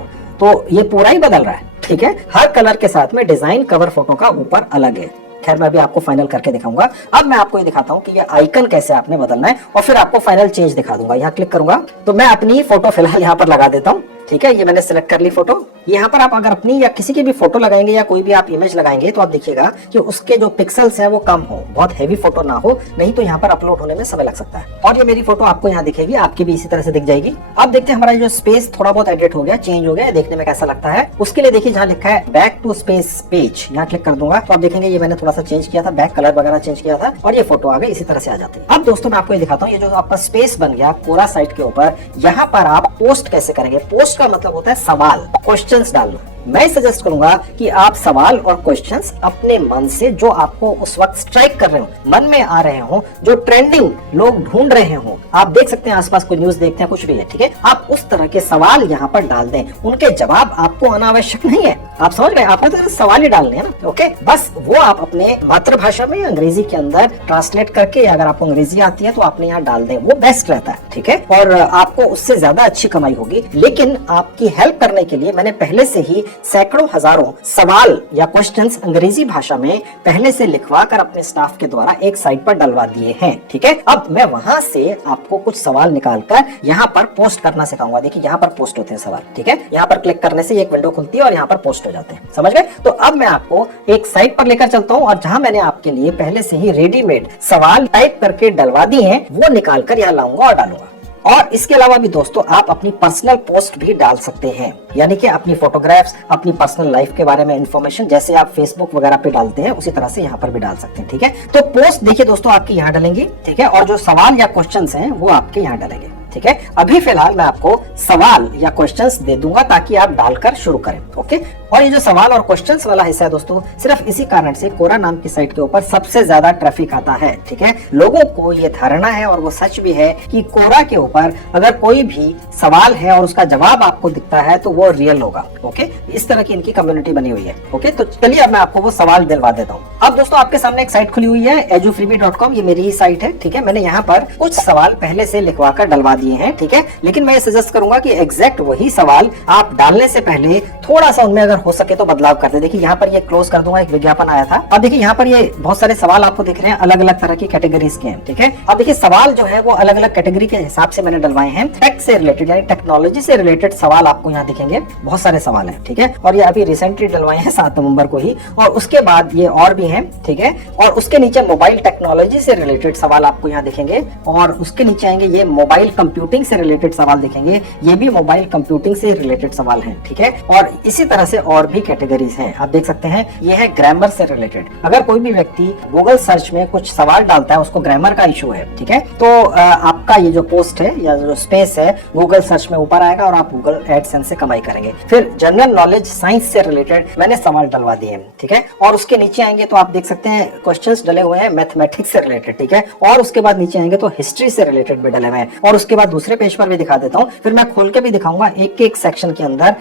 तो ये पूरा ही बदल रहा है, ठीक है। हर कलर के साथ में डिजाइन कवर फोटो का ऊपर अलग है। खैर मैं भी आपको फाइनल करके दिखाऊंगा। अब मैं आपको ये दिखाता हूँ कि ये आइकन कैसे आपने बदलना है, और फिर आपको फाइनल चेंज दिखा दूंगा। यहाँ क्लिक करूंगा तो मैं अपनी फोटो फिलहाल यहाँ पर लगा देता हूँ, ठीक है। ये मैंने सिलेक्ट कर ली फोटो। यहाँ पर आप अगर अपनी या किसी की भी फोटो लगाएंगे या कोई भी आप इमेज लगाएंगे तो आप देखिएगा कि उसके जो पिक्सल्स है वो कम हो, बहुत हेवी फोटो ना हो, नहीं तो यहाँ पर अपलोड होने में समय लग सकता है। और ये मेरी फोटो आपको यहाँ दिखेगी, आपकी भी इसी तरह से दिख जाएगी। अब देखते हैं हमारा जो स्पेस थोड़ा बहुत एडिट हो गया, चेंज हो गया, देखने में कैसा लगता है। उसके लिए देखिए जहाँ लिखा है बैक टू स्पेस पेज, यहाँ क्लिक कर दूंगा तो आप देखेंगे ये मैंने थोड़ा सा चेंज किया था, बैक कलर वगैरह चेंज किया था, और ये फोटो आ गई इसी तरह से आ जाती है। अब दोस्तों मैं आपको ये दिखाता हूँ, ये जो आपका स्पेस बन गया कोरा साइट के ऊपर, यहाँ पर आप पोस्ट कैसे करेंगे। पोस्ट का मतलब होता है सवाल, क्वेश्चंस डालना। मैं सजेस्ट करूंगा कि आप सवाल और क्वेश्चंस अपने मन से, जो आपको उस वक्त स्ट्राइक कर रहे हो, मन में आ रहे हो, जो ट्रेंडिंग लोग ढूंढ रहे हो, आप देख सकते हैं आसपास कोई न्यूज देखते हैं, कुछ भी है, ठीक है। आप उस तरह के सवाल यहाँ पर डाल दें, उनके जवाब आपको आना आवश्यक नहीं है। आप समझ गए, आपको तो सवाल ही डालने हैं ना, ओके। बस वो आप अपने मातृभाषा में अंग्रेजी के अंदर ट्रांसलेट करके, अगर आपको अंग्रेजी आती है तो आपने यहाँ डाल दें, वो बेस्ट रहता है, ठीक है। और आपको उससे ज्यादा अच्छी कमाई होगी। लेकिन आपकी हेल्प करने के लिए मैंने पहले से ही सैकड़ों हजारों सवाल या क्वेश्चंस अंग्रेजी भाषा में पहले से लिखवा कर अपने स्टाफ के द्वारा एक साइट पर डलवा दिए हैं, ठीक है। अब मैं वहां से आपको कुछ सवाल निकालकर यहाँ पर पोस्ट करना सिखाऊंगा। देखिए यहाँ पर पोस्ट होते हैं सवाल, ठीक है। यहाँ पर क्लिक करने से एक विंडो खुलती है और यहाँ पर पोस्ट हो जाते हैं, समझ गए। तो अब मैं आपको एक साइट पर लेकर चलता हूँ, और जहां मैंने आपके लिए पहले से ही रेडीमेड सवाल टाइप करके डलवा दिए हैं, वो निकाल कर यहाँ लाऊंगा और डालूंगा। और इसके अलावा भी दोस्तों आप अपनी पर्सनल पोस्ट भी डाल सकते हैं, यानी कि अपनी फोटोग्राफ्स, अपनी पर्सनल लाइफ के बारे में इंफॉर्मेशन, जैसे आप फेसबुक वगैरह पे डालते हैं उसी तरह से यहाँ पर भी डाल सकते हैं, ठीक है। तो पोस्ट देखिए दोस्तों आपकी यहाँ डलेंगी, ठीक है, और जो सवाल या क्वेश्चंस हैं वो आपके यहाँ डलेंगे, ठीक है। अभी फिलहाल मैं आपको सवाल या क्वेश्चंस दे दूंगा ताकि आप डालकर शुरू करें, ओके। और ये जो सवाल और क्वेश्चंस वाला हिस्सा है दोस्तों, सिर्फ इसी कारण से कोरा नाम की साइट के ऊपर सबसे ज्यादा ट्रैफिक आता है, ठीक है। लोगों को ये धारणा है, और वो सच भी है, कि कोरा के ऊपर अगर कोई भी सवाल है और उसका जवाब आपको दिखता है तो वो रियल होगा, ओके। इस तरह की इनकी कम्युनिटी बनी हुई है, ओके। तो चलिए अब मैं आपको वो सवाल दिलवा देता हूँ। अब दोस्तों आपके सामने एक साइट खुली हुई है, edufreebie.com, ये मेरी ही साइट है, ठीक है। मैंने यहाँ पर कुछ सवाल पहले से लिखवा कर डलवा दिए हैं, ठीक है। लेकिन मैं सजेस्ट करूंगा कि एग्जैक्ट वही सवाल आप डालने से पहले थोड़ा सा उनमें अगर हो सके तो बदलाव कर दे। देखिए यहाँ पर ये क्लोज कर दूंगा, एक विज्ञापन आया था। अब देखिए यहाँ पर ये बहुत सारे सवाल आपको दिख रहे हैं, अलग अलग तरह की कैटेगरीज के हैं, ठीक है। अब देखिए सवाल जो है वो अलग अलग कैटेगरी के हिसाब से मैंने डलवाए हैं। टेक से रिलेटेड यानी टेक्नोलॉजी से रिलेटेड सवाल आपको यहाँ दिखेंगे, बहुत सारे सवाल हैं, ठीक है। और ये अभी रिसेंटली डलवाए हैं 7 नवंबर को ही, और उसके बाद ये और भी हैं, ठीक है। और उसके नीचे मोबाइल टेक्नोलॉजी से रिलेटेड सवाल आपको यहाँ दिखेंगे, और उसके नीचे आएंगे ये मोबाइल कंप्यूटिंग से रिलेटेड सवाल दिखेंगे, ये भी मोबाइल कंप्यूटिंग से रिलेटेड सवाल हैं, ठीक है। और इसी तरह से और भी कैटेगरीज हैं, आप देख सकते हैं। ये है ग्रामर से रिलेटेड। अगर कोई भी व्यक्ति गूगल सर्च में कुछ सवाल डालता है, उसको ग्रामर का इशू है, ठीक है, तो आपका ये जो पोस्ट है या जो स्पेस है गूगल सर्च में ऊपर आएगा और आप गूगल एडसेंस से कमाई करेंगे। फिर जनरल नॉलेज साइंस से रिलेटेड मैंने सवाल डलवा दिए हैं, ठीक है। और उसके नीचे आएंगे तो आप देख सकते हैं क्वेश्चंस डले हुए हैं मैथमेटिक्स से रिलेटेड, ठीक है। और उसके बाद नीचे आएंगे तो हिस्ट्री से रिलेटेड भी डले हुए हैं, और उसके बाद दूसरे पेज पर भी दिखा देता हूँ, फिर मैं खोल के भी दिखाऊंगा। एक एक सेक्शन के अंदर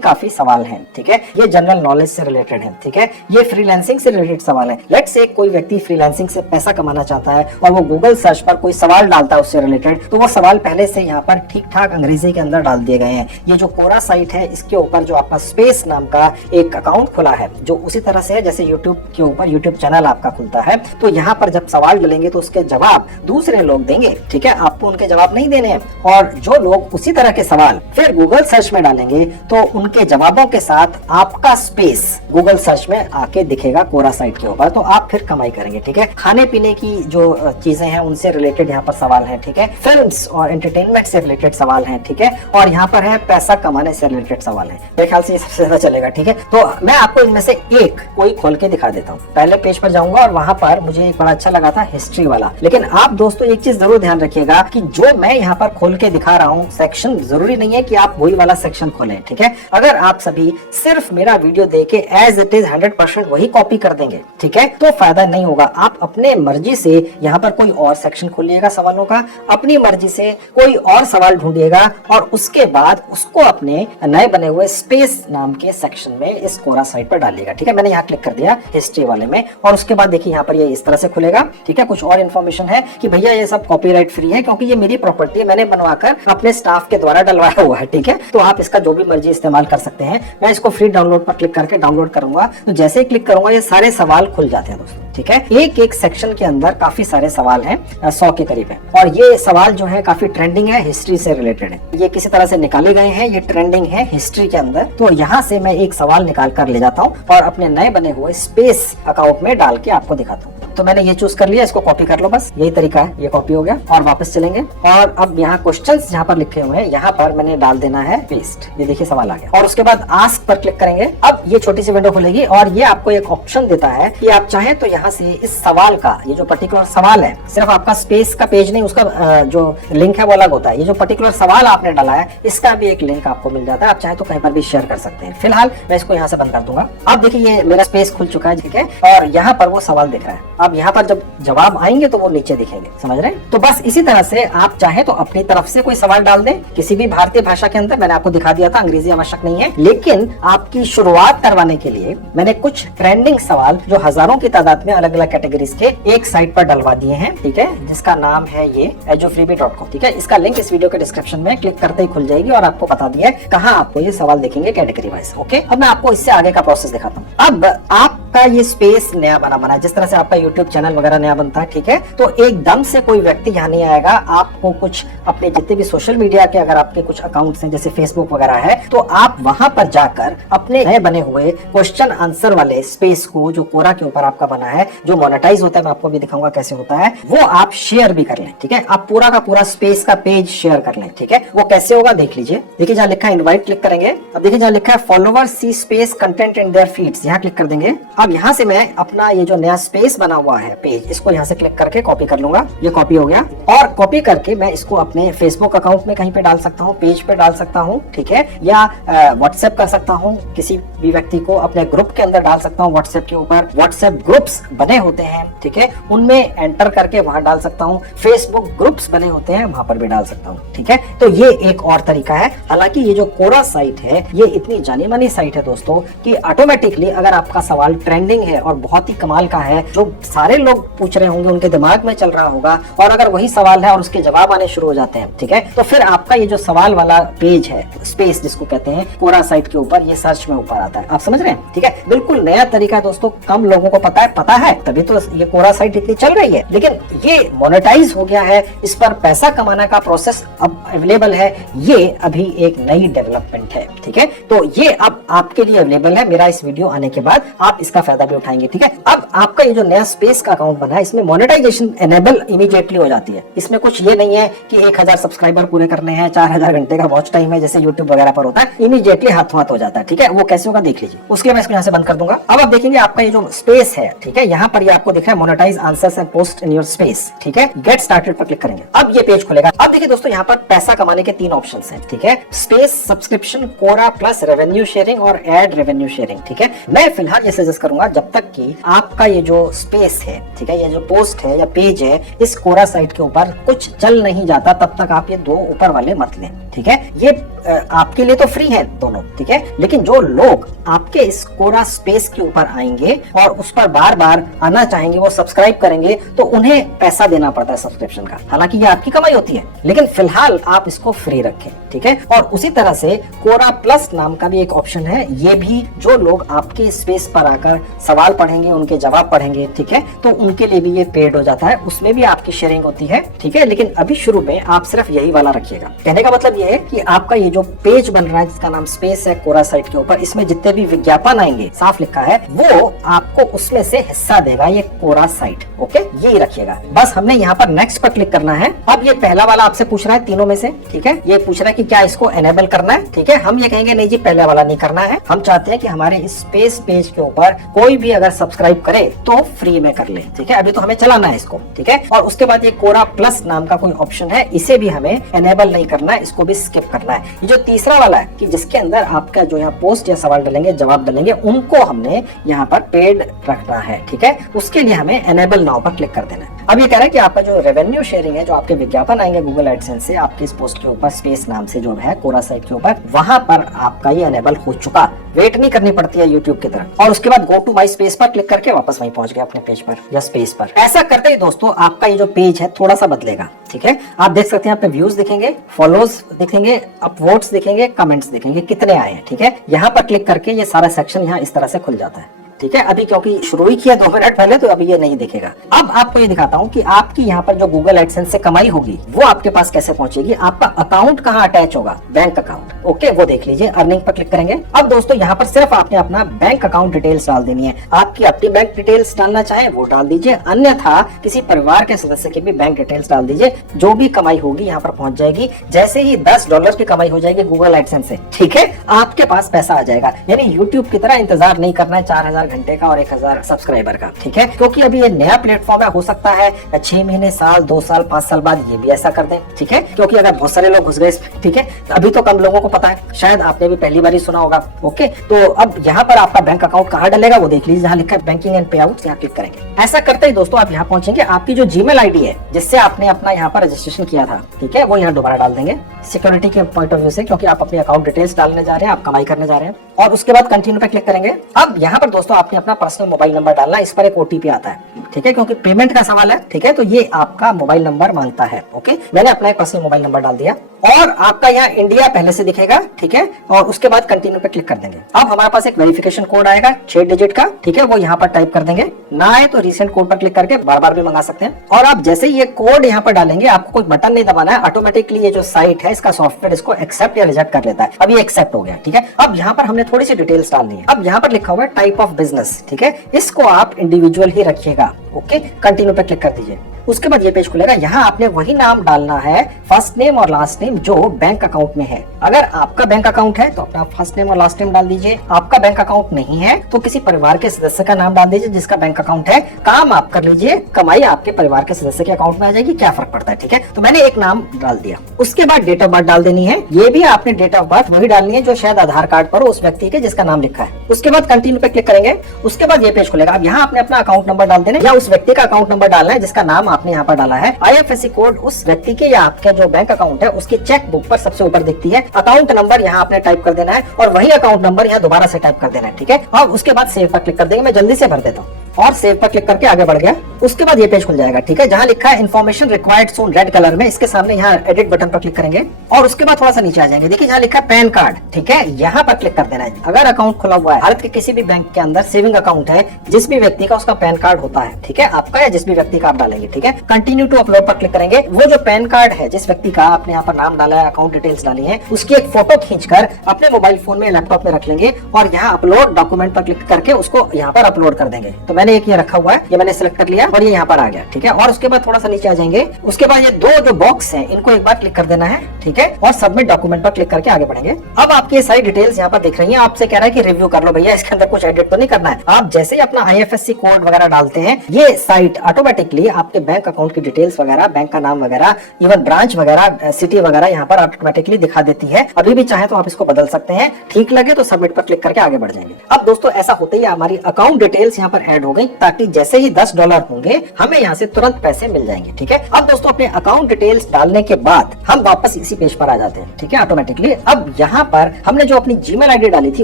काफी सवाल हैं, ठीक है। ये जनरल नॉलेज से रिलेटेड है, ठीक है। ये फ्रीलांसिंग से रिलेटेड सवाल है। लेट्स से कोई व्यक्ति फ्रीलांसिंग से पैसा कमाना चाहता है और वो गूगल सर्च पर कोई सवाल डालता है उससे रिलेटेड, तो वो सवाल पहले से यहाँ पर ठीक ठाक अंग्रेजी के अंदर डाल दिए गए हैं। ये जो कोरा साइट है इसके ऊपर जो आपका स्पेस नाम का एक अकाउंट खुला है, जो उसी तरह से है जैसे यूट्यूब के ऊपर यूट्यूब चैनल आपका खुलता है। तो यहाँ पर जब सवाल डलेंगे तो उसके जवाब दूसरे लोग देंगे, ठीक है, आपको उनके जवाब नहीं देने हैं। और जो लोग उसी तरह के सवाल फिर गूगल सर्च में डालेंगे तो उनके जवाबों के साथ आपका स्पेस गूगल सर्च में आके दिखेगा कोरा साइट के ऊपर, तो आप फिर कमाई करेंगे। ठीक है, खाने पीने की जो चीजें हैं उनसे रिलेटेड यहाँ पर सवाल है, ठीक है, फिल्म्स और एंटरटेनमेंट से रिलेटेड सवाल है, ठीक है, और यहाँ पर है पैसा कमाने से रिलेटेड सवाल है। मेरे ख्याल से ये सबसे ज्यादा चलेगा। ठीक है, तो मैं आपको इनमें से एक कोई खोल के दिखा देता हूँ। पहले पेज पर जाऊंगा और वहां पर मुझे एक बड़ा अच्छा लगा था हिस्ट्री वाला। लेकिन आप दोस्तों एक चीज जरूर ध्यान रखिएगा कि जो मैं यहाँ पर खोल के दिखा रहा हूँ सेक्शन, जरूरी नहीं है कि आप वही वाला सेक्शन खोलें। ठीक है, अगर आप सभी सिर्फ मेरा वीडियो देख के एज इट इज 100% वही कॉपी कर देंगे, ठीक है, तो फायदा नहीं होगा। आप अपने मर्जी से यहाँ पर कोई और सेक्शन खोलिएगा सवालों का, अपनी मर्जी से कोई और सवाल ढूंढिएगा और उसके बाद उसको अपने नए बने हुए स्पेस नाम के सेक्शन में इस कोरा साइट पर डालिएगा। ठीक है, मैंने यहाँ क्लिक कर दिया हिस्ट्री वाले में और उसके बाद देखिए यहाँ पर ये इस तरह से खुलेगा। ठीक है, कुछ और इन्फॉर्मेशन है कि भैया ये सब कॉपीराइट फ्री है क्योंकि ये मेरी प्रॉपर्टी है, मैंने बनवाकर अपने स्टाफ के द्वारा डलवाया हुआ है। ठीक है, तो आप इसका जो भी मर्जी इस्तेमाल कर सकते हैं। मैं इसको फ्री डाउनलोड पर क्लिक करके डाउनलोड करूंगा, तो जैसे ही क्लिक करूंगा ये सारे सवाल खुल जाते हैं दोस्तों। ठीक है, एक एक सेक्शन के अंदर काफी सारे सवाल हैं, 100 के करीब है, और ये सवाल जो है काफी ट्रेंडिंग है, हिस्ट्री से रिलेटेड है। ये किसी तरह से निकाले गए हैं, ये ट्रेंडिंग है हिस्ट्री के अंदर। तो यहाँ से मैं एक सवाल निकाल कर ले जाता हूँ और अपने नए बने हुए स्पेस अकाउंट में डाल के आपको दिखाता हूँ। तो मैंने ये चूज कर लिया, इसको कॉपी कर लो, बस यही तरीका है। ये कॉपी हो गया और वापस चलेंगे और अब यहाँ क्वेश्चंस जहाँ पर लिखे हुए हैं यहाँ पर मैंने डाल देना है पेस्ट। ये देखिए सवाल आ गया और उसके बाद आस्क पर क्लिक करेंगे। अब ये छोटी सी विंडो खुलेगी और ये आपको एक ऑप्शन देता है कि आप चाहें तो यहाँ से इस सवाल का, ये जो पर्टिकुलर सवाल है, सिर्फ आपका स्पेस का पेज नहीं, उसका जो लिंक है वो अलग होता है। ये जो पर्टिकुलर सवाल आपने डाला है इसका भी एक लिंक आपको मिल जाता है, आप चाहे तो कहीं पर भी शेयर कर सकते हैं। फिलहाल मैं इसको यहाँ से बंद कर दूंगा। अब देखिए ये मेरा स्पेस खुल चुका है, ठीक है, और यहाँ पर वो सवाल दिख रहा है। अब यहाँ पर जब जवाब आएंगे तो वो नीचे दिखेंगे, समझ रहे हैं? तो बस इसी तरह से आप चाहे तो अपनी तरफ से कोई सवाल डाल दें किसी भी भारतीय भाषा के अंदर। मैंने आपको दिखा दिया था, अंग्रेजी आवश्यक नहीं है, लेकिन आपकी शुरुआत करवाने के लिए मैंने कुछ ट्रेंडिंग सवाल जो हजारों की तादाद में अलग अलग कैटेगरीज के एक साइट पर डलवा दिए हैं, ठीक है, जिसका नाम है ये edufreebie.com। ठीक है, इसका लिंक इस वीडियो के डिस्क्रिप्शन में क्लिक करते ही खुल जाएगी और आपको बता दिया है कहाँ आपको ये सवाल देखेंगे कैटेगरी वाइज। ओके, अब मैं आपको इससे आगे का प्रोसेस दिखाता हूँ। अब आपका ये स्पेस नया बना है, जिस तरह से आपका यूट्यूब चैनल वगैरह नया बनता है, ठीक है, तो एकदम से कोई व्यक्ति यहाँ नहीं आएगा। आपको कुछ अपने जितने भी सोशल मीडिया के अगर आपके कुछ अकाउंट्स हैं जैसे फेसबुक वगैरह है, तो आप वहां पर जाकर अपने नए बने हुए क्वेश्चन आंसर वाले स्पेस को जो कोरा के ऊपर आपका बना है, जो मोनेटाइज होता है, मैं आपको भी दिखाऊंगा कैसे होता है, वो आप शेयर भी कर लें। ठीक है, आप पूरा का पूरा स्पेस का पेज शेयर कर लें। ठीक है, वो कैसे होगा देख लीजिए। देखिए जहाँ लिखा है इनवाइट, क्लिक करेंगे। अब देखिए जहाँ लिखा है followers see space content in their feeds, यहाँ क्लिक कर देंगे। अब यहाँ से मैं अपना ये जो नया स्पेस बना हुआ है पेज, इसको यहाँ से क्लिक करके कॉपी कर लूंगा। ये कॉपी हो गया और कॉपी करके मैं इसको अपने फेसबुक अकाउंट में कहीं पे डाल सकता हूँ, पेज पे डाल सकता हूँ, ठीक है, या व्हाट्सएप कर सकता हूँ, किसी भी व्यक्ति को अपने ग्रुप के अंदर डाल सकता हूँ। व्हाट्सएप के ऊपर व्हाट्सएप ग्रुप्स बने होते हैं, ठीक है, उनमें एंटर करके वहां डाल सकता हूँ। फेसबुक ग्रुप्स बने होते हैं, वहां पर भी डाल सकता हूँ। ठीक है, तो ये एक और तरीका है। हालांकि ये जो कोरा साइट है ये इतनी जानी मानी साइट है दोस्तों कि ऑटोमेटिकली अगर आपका सवाल ट्रेंडिंग है और बहुत ही कमाल का है, जो सारे लोग पूछ रहे होंगे, उनके दिमाग में चल रहा होगा, और अगर वही सवाल है और उसके जवाब आने शुरू हो जाते हैं, ठीक है, तो फिर आपका ये जो सवाल वाला पेज है, स्पेस जिसको कहते हैं, कोरा साइट के ऊपर ये सर्च में ऊपर आता है। आप समझ रहे हैं? ठीक है, बिल्कुल नया तरीका दोस्तों, कम लोगों को पता है तभी तो ये कोरा साइट इतनी चल रही है। लेकिन ये मोनेटाइज हो गया है, इस पर पैसा कमाने का प्रोसेस अब अवेलेबल है। ये अभी एक नई डेवलपमेंट है, ठीक है, तो ये अब आपके लिए अवेलेबल है। मेरा इस वीडियो आने के बाद आप इसका फायदा भी उठाएंगे। ठीक है, अब आपका ये जो नया स्पेस का अकाउंट बना है, इसमें मोनेटाइजेशन एनेबल इमीडिएटली हो जाती है। इसमें कुछ ये नहीं है कि 1000 सब्सक्राइबर पूरे करने हैं, 4000 घंटे का वॉच टाइम है जैसे यूट्यूब वगैरह पर होता है, इमीडिएटली हाथों हाथ हो जाता है। ठीक है, वो कैसे होगा देख लीजिए। उसके लिए मैं इसको यहाँ से बंद कर दूंगा। अब आप देखेंगे आपका ये जो स्पेस है, ठीक है, यहाँ पर ये आपको दिख रहा है monetise answers and post in your space. ठीक है, गेट स्टार्टेड पर क्लिक करेंगे। अब ये पेज खुलेगा। अब देखिए दोस्तों, यहाँ पर पैसा कमाने के 3 ऑप्शंस हैं। ठीक है, स्पेस, सब्सक्रिप्शन, कोरा प्लस रेवेन्यू शेयरिंग और एड रेवेन्यू शेयरिंग। ठीक है, मैं फिलहाल ये सजेस्ट करूंगा जब तक कि आपका ये जो स्पेस है, ठीक है, ये जो पोस्ट है या पेज है, इस कोरा साइट के ऊपर कुछ चल नहीं जाता, तब तक आप ये 2 ऊपर वाले मत लें। ठीक है। ये आपके लिए तो फ्री है दोनों, ठीक है, लेकिन जो लोग आपके इस कोरा स्पेस के ऊपर आएंगे और उस पर बार बार आना चाहेंगे, वो सब्सक्राइब करेंगे, तो उन्हें पैसा देना पड़ता है सब्सक्रिप्शन का। हालांकि ये आपकी कमाई होती है, लेकिन फिलहाल आप इसको फ्री रखें, ठीक है। और उसी तरह से कोरा प्लस नाम का भी एक ऑप्शन है, ये भी जो लोग आपके स्पेस पर आकर सवाल पढ़ेंगे, उनके जवाब पढ़ेंगे, ठीक है, तो उनके लिए भी ये पेड हो जाता है, उसमें भी आपकी शेयरिंग होती है, ठीक है। लेकिन अभी शुरू में आप सिर्फ यही वाला रखिएगा। कहने का मतलब ये है कि आपका ये जो पेज बन रहा है जिसका नाम स्पेस है कोरा साइट के ऊपर, इसमें जितने भी विज्ञापन आएंगे, साफ लिखा है, वो आपको उसमें से हिस्सा देगा ये कोरा साइट, ओके, यही रखिएगा। बस हमने यहाँ पर नेक्स्ट पर क्लिक करना है। अब ये पहला वाला आपसे पूछ रहा है तीनों में से, ठीक है, ये पूछ रहा है कि क्या इसको एनेबल करना है, ठीक है। हम ये कहेंगे नहीं जी, पहले वाला नहीं करना है, हम चाहते हैं कि हमारे इस स्पेस पेज के ऊपर कोई भी अगर सब्सक्राइब करे तो फ्री में कर ले, ठीक है। अभी तो हमें चलाना है इसको, ठीक है। और उसके बाद ये कोरा प्लस नाम का कोई ऑप्शन है, इसे भी हमें एनेबल नहीं करना है, इसको भी स्किप करना है। ये जो तीसरा वाला है कि जिसके अंदर आपका जो यहाँ पोस्ट या सवाल डालेंगे, जवाब डालेंगे, उनको हमने यहाँ पर पेड रखना है, ठीक है। उसके लिए हमें एनेबल नाउ पर क्लिक कर देना है। अब ये कह रहा है कि आपका जो रेवेन्यू शेयरिंग है, जो आपके विज्ञापन आएंगे गूगल एडसेंस से आपके इस पोस्ट के ऊपर स्पेस नाम से जो है कोरा साइट के ऊपर, वहां पर आपका ये एनेबल हो चुका, वेट नहीं करनी पड़ती है यूट्यूब की तरह। और उसके बाद गो टू माई स्पेस पर क्लिक करके वापस वहीं पहुंच गए अपने पेज पर या स्पेस पर। ऐसा करते ही दोस्तों आपका ये जो पेज है थोड़ा सा बदलेगा, ठीक है। आप देख सकते हैं, आप पे व्यूज दिखेंगे, फॉलोज दिखेंगे, अपवोट्स दिखेंगे, कमेंट्स दिखेंगे, कितने आए हैं, ठीक है। यहाँ पर क्लिक करके ये सारा सेक्शन यहाँ इस तरह से खुल जाता है, ठीक है। अभी क्योंकि शुरू ही किया 2 मिनट पहले, तो अभी ये नहीं दिखेगा। अब आपको ये दिखाता हूँ कि आपकी यहाँ पर जो गूगल एडसेंस से कमाई होगी वो आपके पास कैसे पहुंचेगी। आपका अकाउंट कहाँ अटैच होगा, बैंक अकाउंट, ओके, वो देख लीजिए। अर्निंग पर क्लिक करेंगे। अब दोस्तों यहाँ पर सिर्फ आपने अपना बैंक अकाउंट डिटेल्स डाल देनी है। आपकी अपनी बैंक डिटेल्स डालना चाहे वो डाल दीजिए, अन्यथा किसी परिवार के सदस्य की भी बैंक डिटेल्स डाल दीजिए। जो भी कमाई होगी यहाँ पर पहुंच जाएगी। जैसे ही $10 की कमाई हो जाएगी गूगल एडसेंस से, ठीक है, आपके पास पैसा आ जाएगा। यानी यूट्यूब की तरह इंतजार नहीं करना है 4000 घंटे का और 1000 सब्सक्राइबर का, ठीक है। क्योंकि अभी ये नया प्लेटफॉर्म है, हो सकता है 6 महीने, साल, 2 साल, 5 साल बाद ये भी ऐसा कर दें, ठीक है। क्योंकि अगर बहुत सारे लोग घुस गए, ठीक है, अभी तो कम लोगों को पता है, शायद आपने भी पहली बार ही सुना होगा, ओके। तो अब यहाँ पर आपका बैंक अकाउंट कहाँ डलेगा वो देख लीजिए, जहाँ लिखा है बैंकिंग एंड पे आउट, यहाँ क्लिक करेंगे। ऐसा करते ही दोस्तों आप यहाँ पहुंचेंगे। आपकी जो जीमेल आईडी है जिससे आपने अपना यहाँ पर रजिस्ट्रेशन किया था, ठीक है, वो यहाँ दोबारा डाल देंगे सिक्योरिटी के पॉइंट ऑफ व्यू से, क्योंकि आप अपने अकाउंट डिटेल्स डालने जा रहे हैं, आप कमाई करने जा रहे हैं। और उसके बाद कंटिन्यू पे क्लिक करेंगे। अब यहाँ पर दोस्तों आपने अपना पर्सनल मोबाइल नंबर डालना है, इस पर एक ओटीपी आता है, ठीक है, क्योंकि पेमेंट का सवाल है, ठीक है, तो ये आपका मोबाइल नंबर मांगता है, ओके। मैंने अपना एक पर्सनल मोबाइल नंबर डाल दिया और आपका यहाँ इंडिया पहले से दिखेगा, ठीक है। और उसके बाद कंटिन्यू पे क्लिक कर देंगे। अब हमारे पास एक वेरिफिकेशन कोड आएगा 6 डिजिट का, ठीक है, वो यहाँ पर टाइप कर देंगे। ना आए तो रिसेंट कोड पर क्लिक करके बार बार भी मंगा सकते हैं। और आप जैसे ही ये कोड यहाँ पर डालेंगे, आपको कोई बटन नहीं दबाना है, ऑटोमेटिकली ये जो साइट है इसका सॉफ्टवेयर इसको एक्सेप्ट या रिजेक्ट कर लेता है। अब ये एक्सेप्ट हो गया, ठीक है। अब यहाँ पर हमने थोड़ी सी डिटेल्स डालनी है। अब यहाँ पर लिखा हुआ है टाइप ऑफ बिजनेस, ठीक है, इसको आप इंडिविजुअल ही रखिएगा, ओके। कंटिन्यू पे क्लिक कर दीजिए। उसके बाद ये पेज खुलेगा। यहाँ आपने वही नाम डालना है, फर्स्ट नेम और लास्ट नेम, जो बैंक अकाउंट में है। अगर आपका बैंक अकाउंट है तो अपना फर्स्ट नेम और लास्ट नेम डाल दीजिए। आपका बैंक अकाउंट नहीं है तो किसी परिवार के सदस्य का नाम डाल दीजिए जिसका बैंक अकाउंट है। काम आप कर लीजिए, कमाई आपके परिवार के सदस्य के अकाउंट में आ जाएगी, क्या फर्क पड़ता है, ठीक है। तो मैंने एक नाम डाल दिया। उसके बाद डेट ऑफ बर्थ डाल देनी है। ये भी आपने डेट ऑफ बर्थ वही डालनी है जो शायद आधार कार्ड पर उस व्यक्ति के जिसका नाम लिखा है। उसके बाद कंटिन्यू पे क्लिक करेंगे। उसके बाद ये पेज खुलेगा। अब यहाँ आपने अपना अकाउंट नंबर डाल देना या उस व्यक्ति का अकाउंट नंबर डालना है जिसका नाम आपने यहाँ पर डाला है। IFSC कोड उस व्यक्ति के या आपके जो बैंक अकाउंट है उसकी चेक बुक पर सबसे ऊपर दिखती है। अकाउंट नंबर यहाँ आपने टाइप कर देना है और वही अकाउंट नंबर यहाँ दोबारा से टाइप कर देना है, ठीक है। और उसके बाद सेव पर क्लिक कर देंगे। मैं जल्दी से भर देता हूँ और सेव पर क्लिक करके आगे बढ़ गया। उसके बाद ये पेज खुल जाएगा, ठीक है, जहाँ लिखा है इन्फॉर्मेशन रिक्वायर्ड सून रेड कलर में। इसके सामने यहाँ एडिट बटन पर क्लिक करेंगे और उसके बाद थोड़ा सा नीचे आ जाएंगे। देखिए जहाँ लिखा है पैन कार्ड, ठीक है, यहाँ पर क्लिक कर देना है। अगर अकाउंट खुला हुआ है भारत के किसी भी बैंक के अंदर, सेविंग अकाउंट है, जिस भी व्यक्ति का उसका पैन कार्ड होता है, ठीक है, आपका या जिस भी व्यक्ति का आप डालेंगे, ठीक है। कंटिन्यू टू अपलोड पर क्लिक करेंगे। वो जो पैन कार्ड है जिस व्यक्ति का आपने यहाँ पर नाम डाला है, अकाउंट डिटेल्स डाली है, उसकी एक फोटो खींचकर अपने मोबाइल फोन में, लैपटॉप में रख लेंगे और यहाँ अपलोड डॉक्यूमेंट पर क्लिक करके उसको यहाँ पर अपलोड कर देंगे। तो मैंने एक ये रखा हुआ है, ये मैंने सिलेक्ट कर लिया और ये यहाँ पर आ गया, ठीक है। और उसके बाद थोड़ा सा नीचे आ जाएंगे। उसके बाद ये दो जो बॉक्स हैं इनको एक बार क्लिक कर देना है, ठीक है, और सबमिट डॉक्यूमेंट पर क्लिक करके आगे बढ़ेंगे। अब आपकी सारी डिटेल्स यहाँ पर दिख रही हैं। आपसे कह रहा है कि रिव्यू कर लो भैया, इसके अंदर कुछ एडिट तो नहीं करना है। आप जैसे ही अपना IFSC कोड वगैरह डालते हैं, ये साइट ऑटोमेटिकली आपके बैंक अकाउंट की डिटेल्स वगैरह, बैंक का नाम वगैरह, इवन ब्रांच वगैरह, सिटी वगैरह यहाँ पर ऑटोमेटिकली दिखा देती है। अभी भी चाहे तो आप इसको बदल सकते हैं। ठीक लगे तो सबमिट पर क्लिक करके आगे बढ़ जाएंगे। अब दोस्तों ऐसा होते ही हमारी अकाउंट डिटेल्स यहाँ पर ऐड हो गई, ताकि जैसे ही $10 होंगे हमें यहाँ से तुरंत पैसे मिल जाएंगे। ठीक है, अब दोस्तों अपने अकाउंट डिटेल्स डालने के बाद हम वापस इसी पेज पर आ जाते हैं। ठीक है, ऑटोमेटिकली अब यहाँ पर हमने जो अपनी जीमेल आईडी डाली थी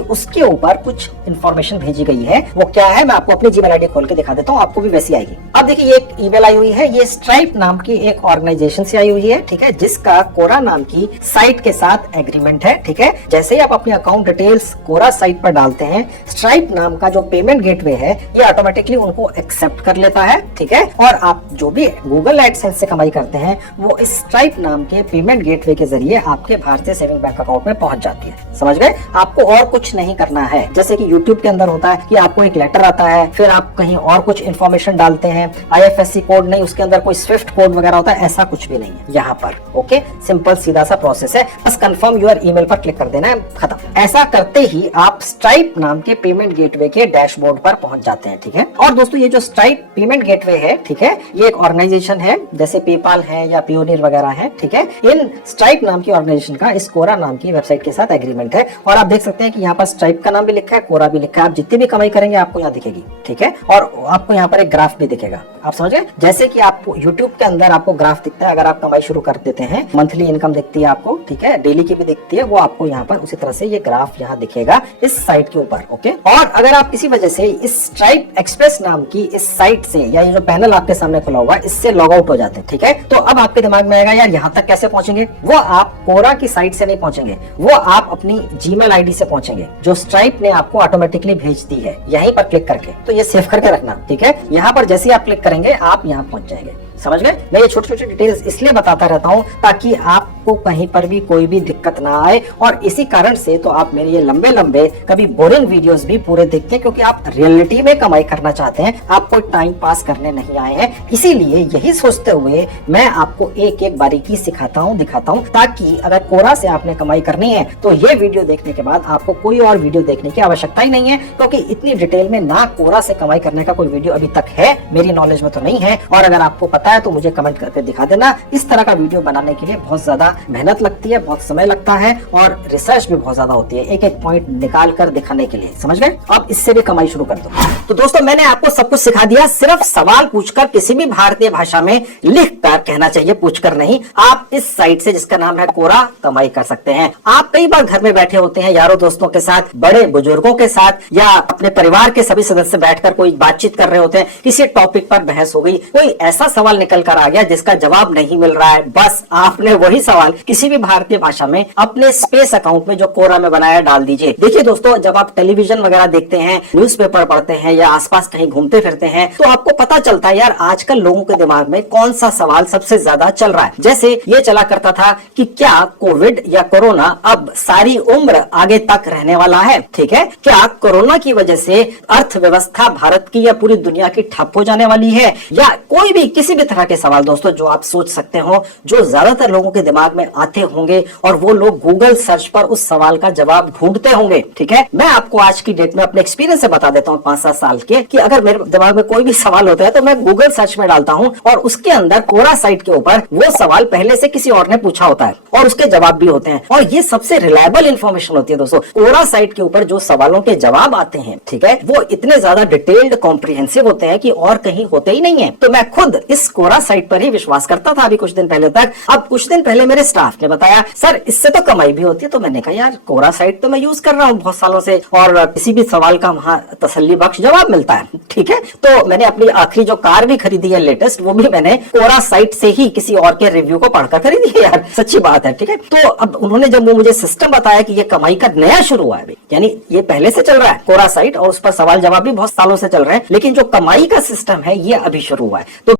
उसके ऊपर कुछ इन्फॉर्मेशन भेजी गई है। वो क्या है, मैं आपको अपनी जीमेल आईडी खोल के दिखा देता हूँ, आपको भी वैसी आएगी। अब देखिए ये एक ईमेल आई हुई है, ये स्ट्राइप नाम की एक ऑर्गेनाइजेशन से आई हुई है। ठीक है, जिसका कोरा नाम की साइट के साथ एग्रीमेंट है। ठीक है, जैसे ही आप अपने अकाउंट डिटेल्स कोरा साइट पर डालते हैं, स्ट्राइप नाम का जो पेमेंट गेटवे है ये ऑटोमेटिकली उनको एक्सेप्ट कर लेता है। ठीक है, और आप जो भी गूगल एडसेंस से कमाई करते हैं वो इस स्ट्राइप नाम के पेमेंट गेटवे के जरिए आपके भारतीय सेविंग बैंक अकाउंट में पहुंच जाती है। समझ गए, आपको और कुछ नहीं करना है। जैसे कि यूट्यूब के अंदर होता है कि आपको एक लेटर आता है, फिर आप कहीं और कुछ इन्फॉर्मेशन डालते हैं, IFSC कोड नहीं, उसके अंदर कोई स्विफ्ट कोड वगैरह होता है, ऐसा कुछ भी नहीं है यहाँ पर। ओके, सिंपल सीधा सा प्रोसेस है, बस कंफर्म यूर ईमेल पर क्लिक कर देना है, खत्म। ऐसा करते ही आप स्ट्राइप नाम के पेमेंट गेटवे के डैशबोर्ड पर पहुंच जाते हैं। ठीक है, और दोस्तों ये जो स्ट्राइप पेमेंट गेटवे है, ठीक है, ये एक ऑर्गेनाइजेशन है, जैसे पेपाल है या पियोनियर वगैरह है। ठीक है, इन स्ट्राइप नाम की ऑर्गेनाइजेशन का इस कोरा नाम की वेबसाइट के साथ एग्रीमेंट है। और आप देख सकते हैं कि यहाँ पर स्ट्राइप का नाम भी लिखा है, कोरा भी लिखा है। आप जितनी भी कमाई करेंगे आपको यहाँ दिखेगी। ठीक है, और आपको यहाँ पर एक ग्राफ भी दिखेगा। आप समझ गए, जैसे कि आपको यूट्यूब के अंदर आपको ग्राफ दिखता है, अगर आप कमाई शुरू कर देते हैं, मंथली इनकम दिखती है आपको। ठीक है, डेली की भी दिखती है, वो आपको यहाँ पर उसी तरह से ये ग्राफ यहाँ दिखेगा इस साइट के ऊपर। ओके, और अगर आप किसी वजह से इस स्ट्राइप एक्सप्रेस नाम की इस साइट से, या ये जो पैनल आपके सामने खुला हुआ है, इससे लॉग आउट हो जाते हैं। ठीक है, तो अब आपके दिमाग में आएगा यार यहाँ तक कैसे पहुंचेंगे। वो आप कोरा की साइट से नहीं पहुंचेंगे, वो आप अपनी जीमेल आईडी से पहुंचेंगे, जो स्ट्राइप ने आपको ऑटोमेटिकली भेज दी है, यहीं पर क्लिक करके। तो ये सेव करके रखना। ठीक है, यहाँ पर जैसे ही आप क्लिक करेंगे आप यहाँ पहुंच जाएंगे। समझ गए, मैं ये छोटी छोटी डिटेल्स इसलिए बताता रहता हूँ ताकि आपको कहीं पर भी कोई भी दिक्कत ना आए, और इसी कारण से तो आप मेरे ये लंबे लंबे कभी बोरिंग वीडियोस भी पूरे देखते हैं, क्योंकि आप रियलिटी में कमाई करना चाहते हैं, आप कोई टाइम पास करने नहीं आए हैं। इसीलिए यही सोचते हुए मैं आपको एक एक बारीकी सिखाता हूँ, दिखाता हूँ, ताकि अगर कोरा से आपने कमाई करनी है तो ये वीडियो देखने के बाद आपको कोई और वीडियो देखने की आवश्यकता ही नहीं है, क्योंकि इतनी डिटेल में ना कोरा से कमाई करने का कोई वीडियो अभी तक है, मेरी नॉलेज में तो नहीं है। और अगर आपको पता है तो मुझे कमेंट करके दिखा देना। इस तरह का वीडियो बनाने के लिए बहुत ज्यादा मेहनत लगती है, बहुत समय लगता है, और रिसर्च भी बहुत ज्यादा होती है, एक एक पॉइंट निकाल कर दिखाने के लिए। समझ गए, अब इससे भी कमाई शुरू कर दो। तो दोस्तों मैंने आपको सब कुछ सिखा दिया, सिर्फ सवाल पूछकर किसी भी भारतीय भाषा में लिख कर कहना चाहिए, पूछकर नहीं। आप इस साइट से, जिसका नाम है कोरा, कमाई कर सकते हैं। आप कई बार घर में बैठे होते हैं यारों दोस्तों के साथ, बड़े बुजुर्गों के साथ, या अपने परिवार के सभी सदस्य बैठकर कोई बातचीत कर रहे होते हैं, किसी टॉपिक पर बहस हो गई, कोई ऐसा सवाल निकल कर आ गया जिसका जवाब नहीं मिल रहा है, बस आपने वही सवाल किसी भी भारतीय भाषा में अपने स्पेस अकाउंट में जो कोरा में बनाया डाल दीजिए। देखिए दोस्तों, जब आप टेलीविजन वगैरह देखते हैं, न्यूज़पेपर पढ़ते हैं, या आसपास कहीं घूमते फिरते हैं, तो आपको पता चलता है यार आजकल लोगों के दिमाग में कौन सा सवाल सबसे ज्यादा चल रहा है। जैसे ये चला करता था कि क्या कोविड या कोरोना अब सारी उम्र आगे तक रहने वाला है। ठीक है, क्या कोरोना की वजह से अर्थव्यवस्था भारत की या पूरी दुनिया की ठप हो जाने वाली है, या कोई भी किसी भी तरह के सवाल दोस्तों जो आप सोच सकते हो, जो ज्यादातर लोगों के दिमाग में आते होंगे, और वो लोग गूगल सर्च पर उस सवाल का जवाब ढूंढते होंगे। ठीक है, मैं आपको आज की डेट में अपने एक्सपीरियंस से बता देता हूँ 5-7 साल के, कि अगर मेरे दिमाग में कोई भी सवाल होता है तो मैं गूगल सर्च में डालता हूँ, और उसके अंदर कोरा साइट के ऊपर वो सवाल पहले से किसी और ने पूछा होता है, और उसके जवाब भी होते हैं, और ये सबसे रिलायबल इंफॉर्मेशन होती है दोस्तों। कोरा साइट के ऊपर जो सवालों के जवाब आते हैं, ठीक है, वो इतने ज्यादा डिटेल्ड कॉम्प्रिहेंसिव होते हैं कि और कहीं होते ही नहीं है। तो मैं खुद इस कोरा साइट पर ही विश्वास करता था अभी कुछ दिन पहले तक। अब कुछ दिन पहले मेरे स्टाफ ने बताया सर इससे तो कमाई भी होती है, तो मैंने कहा यार कोरा साइट तो मैं यूज कर रहा हूँ बहुत सालों से, और किसी भी सवाल का वहां तसल्ली बख्श जवाब मिलता है। ठीक है, तो मैंने अपनी आखिरी जो कार भी खरीदी है लेटेस्ट, वो भी मैंने कोरा साइट से ही किसी और के रिव्यू को पढ़कर खरीदी है यार, सच्ची बात है। ठीक है, तो अब उन्होंने जब वो मुझे सिस्टम बताया कि ये कमाई का नया शुरू हुआ है, यानी ये पहले से चल रहा है कोरा साइट, और उस पर सवाल जवाब भी बहुत सालों से चल रहे हैं, लेकिन जो कमाई का सिस्टम है ये अभी शुरू हुआ है। तो